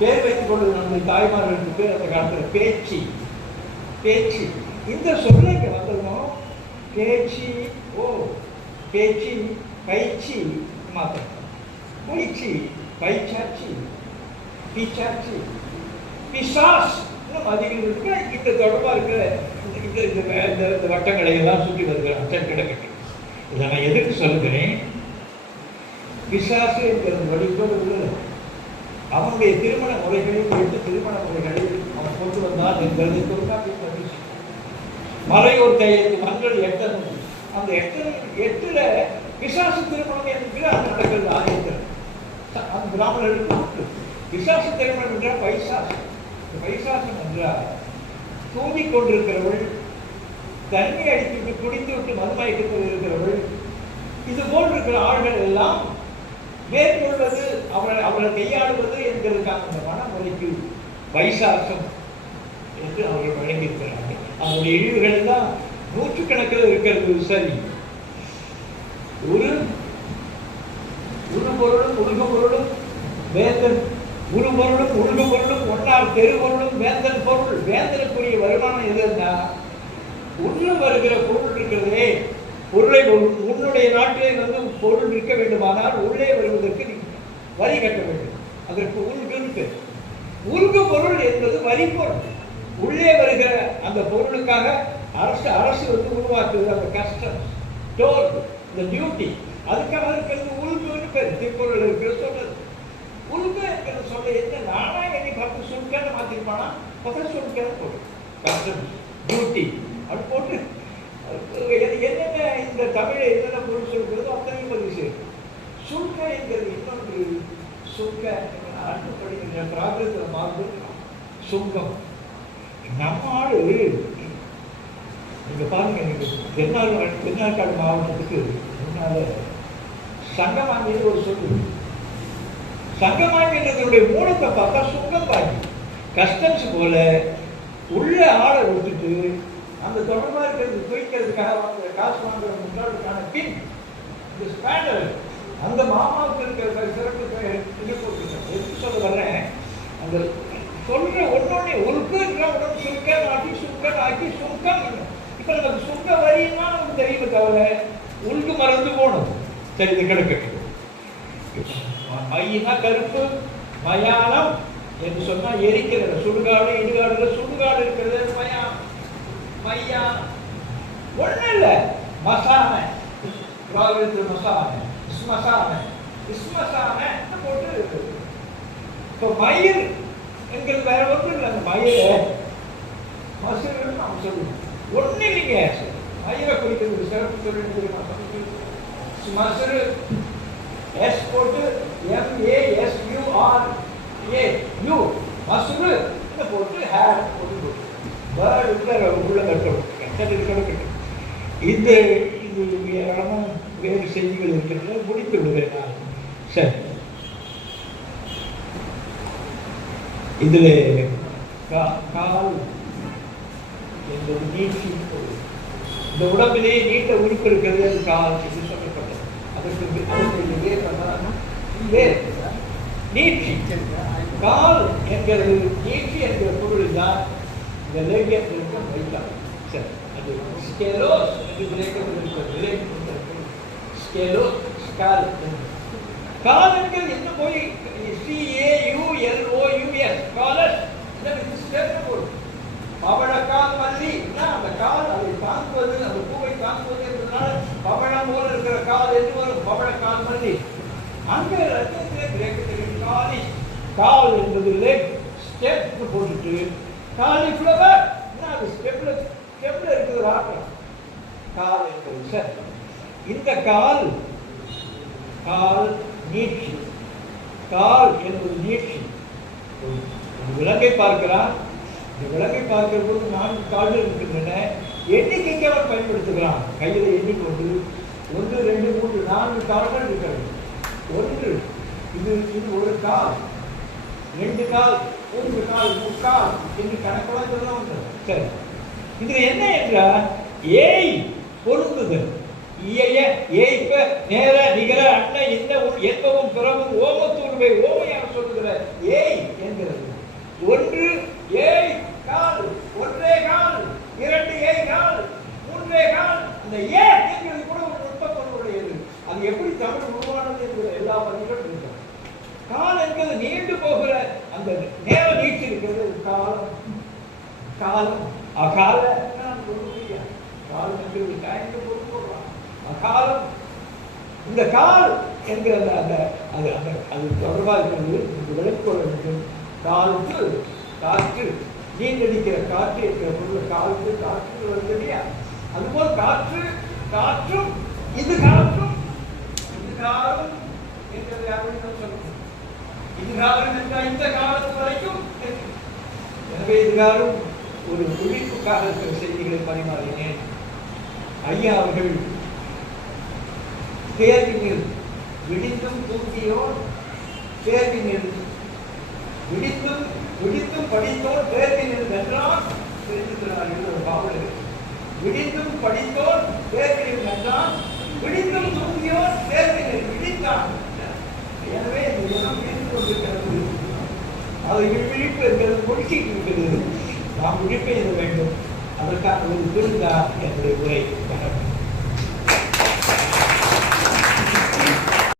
பேர் வைத்துக் கொள்வது நம்முடைய தாய்மார்களுக்கு பேர் அந்த காலத்தில் பேச்சு இந்த சொல்ல இங்க வந்துடணும். பேச்சு பேச்சு பயிற்சி மாத்திரம் பயிற்சி பைச்சாட்சி பிச்சாட்சி பிசாஸ் அதிகம் இருக்கு. இந்த தொடர்பா இருக்கிற இந்த வட்டங்களை எல்லாம் சுற்றி வருகிறேன். அச்சன்கிடக்கு இதை நான் எதுக்கு சொல்லுகிறேன்? பிசாசு என்கிற வழிபோடு அவனுடைய திருமண முறைகளில் 8 திருமண முறைகளை அவன் கொண்டு வந்தான் என்பதை மலையோர் தையத்து மங்கள் 8 அந்த 8ல பிசாசு திருமணம் என்கிற நடக்கிறது. ஆலயத்தில் அந்த பிராமணர்களுக்கு பிசாசு திருமணம் என்றால் பைசாசம் என்றால் தூங்கிக் கொண்டிருக்கிறவள், தண்ணி அடித்துவிட்டு குடித்து விட்டு மதுமயக்கத்தில் இருக்கிறவள், இது போல் இருக்கிற ஆள்கள் எல்லாம் மேற்கொள்வது அவளை கையாளுவது என்கிறதுக்கான அந்த மனமுறைக்கு பைசாசம் என்று அவர்கள் வழங்கியிருக்கிறார்கள். அவருடைய இழிவுகள் தான் நூற்றுக்கணக்கில் இருக்கிறது. சரி, உருபொருளும் உருகப்பொருளும் வேந்தன், உருபொருளும் உருகப்பொருளும் ஒன்னார் தெருபொருளும் வேந்தன் பொருள். வேந்தனுக்குரிய வருமானம் எதுன்னா உள்ள வருகிற பொருள் இருக்கிறதே, பொருளை உன்னுடைய நாட்டிலே பொருள் இருக்க வேண்டுமானால் உள்ளே வருவதற்கு வரி கட்ட வேண்டும். அதற்கு உருகு. உருகு பொருள் என்பது வரி பொருள். உள்ளே வருகிற அந்த பொருளுக்காக அரசு உருவாக்குவது அந்த கஸ்டம்ஸ், டோல், இந்த டியூட்டி. அதுக்காக இருக்கிறது உருகுன்னு பேர். திருப்பொருள் இருக்கிற சொன்னது உருகு என்கிற சொல்ல என்ன நானா என்னை 10 சுல்கன்னு மாத்திருப்பானா 10 சுல்கன்னு போட்டு கஸ்டம்ஸ் டியூட்டி அது போட்டு என்னென்ன இந்த தமிழை என்னென்ன பொருள் சொல்கிறதோ அத்தனையும் பதிவு செய்யும். சுல்க என்கிறது இன்னொன்று. சுல்க அனுப்படுகின்ற பிராகிருத மார்பு சுங்கம். நம்ம ஆளு நீங்க பாருங்க, நீங்க தென்னார்காடு மாவட்டத்துக்கு முன்னால சங்கமாங்கிற ஒரு சொல்லு. சங்கமாங்கின்றதுடைய மூலத்தை பார்த்தா சுங்கம் வாங்கி கஸ்டம்ஸ் போல உள்ள ஆளை விட்டுட்டு அந்த தொடர்பாக இருக்கிறது குறிக்கிறதுக்காக வாங்குற காசு வாங்குற முன்னாளுக்கான பின் இந்த ஸ்பேண்டர் அந்த மாமாவுக்கு இருக்கிற சிறப்பு இது போட்டுருக்கேன். எதுக்கு சொல்ல வர்றேன், அந்த சொல்ற ஒன்னொன்னே உருக்குன்ற உடம்பு சுருக்க நாட்டி சுருக்க ஆக்கி சுருக்கம். இப்ப நமக்கு சுருக்க வரின்னா நமக்கு தெரியுமே தவிர உருக்கு மறந்து போகணும். சரி, இது கிடக்கட்டும். மையினா கருப்பு, மயானம் என்று சொன்னா எரிக்கிறது. சுடுகாடு, இடுகாடுல சுடுகாடு இருக்கிறது மையா. ஒண்ணு இல்ல, மசான போட்டு இப்ப மயில் எங்களுக்கு வேற ஒன்றும் இல்லை. அந்த மயில மசுன்னு நாம் சொல்லுவோம். ஒண்ணு இல்லைங்க, மயிலை குறிக்கிறது சிறப்பு சொல்லி மசுரு எஸ் போட்டு MASURAU மசுரு போட்டு ஹேர் போட்டு உள்ள கட்டப்பட்டு இந்த இது ஏராளமான வேறு செய்திகள் இருக்கிறத முடித்து விடுவேன் நான். சரி, இதில் கால் என்பது நீட்சி. இந்த உடம்பிலே நீட்ட உறுப்பு இருக்கிறது, அது கால் என்று சொல்லப்பட்டது. நீட்சி கால் என்கிறது நீட்சி என்கிற பொருள் தான் இந்த லேகியத்திற்கு வைத்தார். சரி, அது ஸ்கேலோஸ் என்று கிரேக்கத்தில் இருக்கிறது. ஸ்கேலோஸ் கால் என்கிறது என்ன போய் CAULOUS காலஸ் பொருள். பவழக்கால் மல்லி அந்த கால் அதை தாங்குவது, அந்த பூவை தாங்குவது என்பதனால் பவழம் போல இருக்கிற கால் என்று வரும். பவழக்கால் மல்லி அங்க கிரேக்கத்தில் கால் என்பது லெக் ஸ்டெப் போட்டுட்டு காலிஃப்ளவர் அது ஸ்டெப்ல இருக்குது ஆட்டம். கால் என்பது சார் இந்த கால் நீட்சி. கால் என்பது நீட்சி. விலங்கை பார்க்கிறான். இந்த விலங்கை பார்க்கிற போது 4 கால்கள் இருக்கின்றன. எண்ணிக்கைக்கு அவன் பயன்படுத்துகிறான். கையில் எண்ணிக்கொண்டு 1 2 3 4 கால்கள் இருக்கிறது. ஒன்று இது ஒரு கால், 2 கால், 3 கால், 3 கால் என்று கணக்கெல்லாம் சொல்ல வந்தது. சரி, இதுல என்ன என்றால் ஏய் பொருந்துதல், ஏய்ப்ப நேர நிகர அன்ன இந்த என்பவும் பிறவும் ஓமத்தூர்வை ஓமையாக சொல்லுகிற ஏய் என்கிறது. ஒன்று ஏய் கால், ஒன்றே கால், 2 ஏய் கால், 3 கால். இந்த ஏ என்கிறது கூட ஒரு நுட்பப்பொருளுடையது. அது எப்படி தமிழ் உருவானது என்கிற எல்லா பதிகளும் இருக்கும். கால் என்பது நீண்டு போகிற அந்த நேர நீட்டு இருக்கிறது. காலம், காலம், அகால காலம் என்கிறது டைம் பொருள். அகாலம், இந்த கால் என்கிற அது தொடர்பாக இருக்கிறது. இந்த விளக்கொள்ள வேண்டும். காற்று, காற்று நீண்டடிக்கிற காற்று இருக்கிற பொருள் காற்று, காற்று வருது இல்லையா? அதுபோல் காற்று, காற்றும், இது காற்றும், இது காலம் என்கிறது யாரும் சொல்லணும். இது காலம் என்றால் இந்த காலத்து வரைக்கும். எனவே இதுகாரும் ஒரு விழிப்புக்காக இருக்கிற செய்திகளை பரிமாறினேன். ஐயா அவர்கள் தேர்வினில் விடிந்தும் தூங்கியோர், தேர்வினில் விடித்தும் படித்தோர் தேர்வினில் வென்றான் தெரிந்துகிறார்கள். ஒரு பாவல், விடித்தும் படித்தோர் தேர்வினில் வென்றான், விடித்தும் தூங்கியோர் தேர்வினில் விடித்தான். எனவே இந்த இனம் விழித்துக் கொண்டிருக்கிறது. அது விழிப்பு என்பது முடிச்சிட்டு இருக்கிறது. நாம் விழிப்பை எழ வேண்டும். அதற்கான ஒரு திருந்தா என்னுடைய உரை.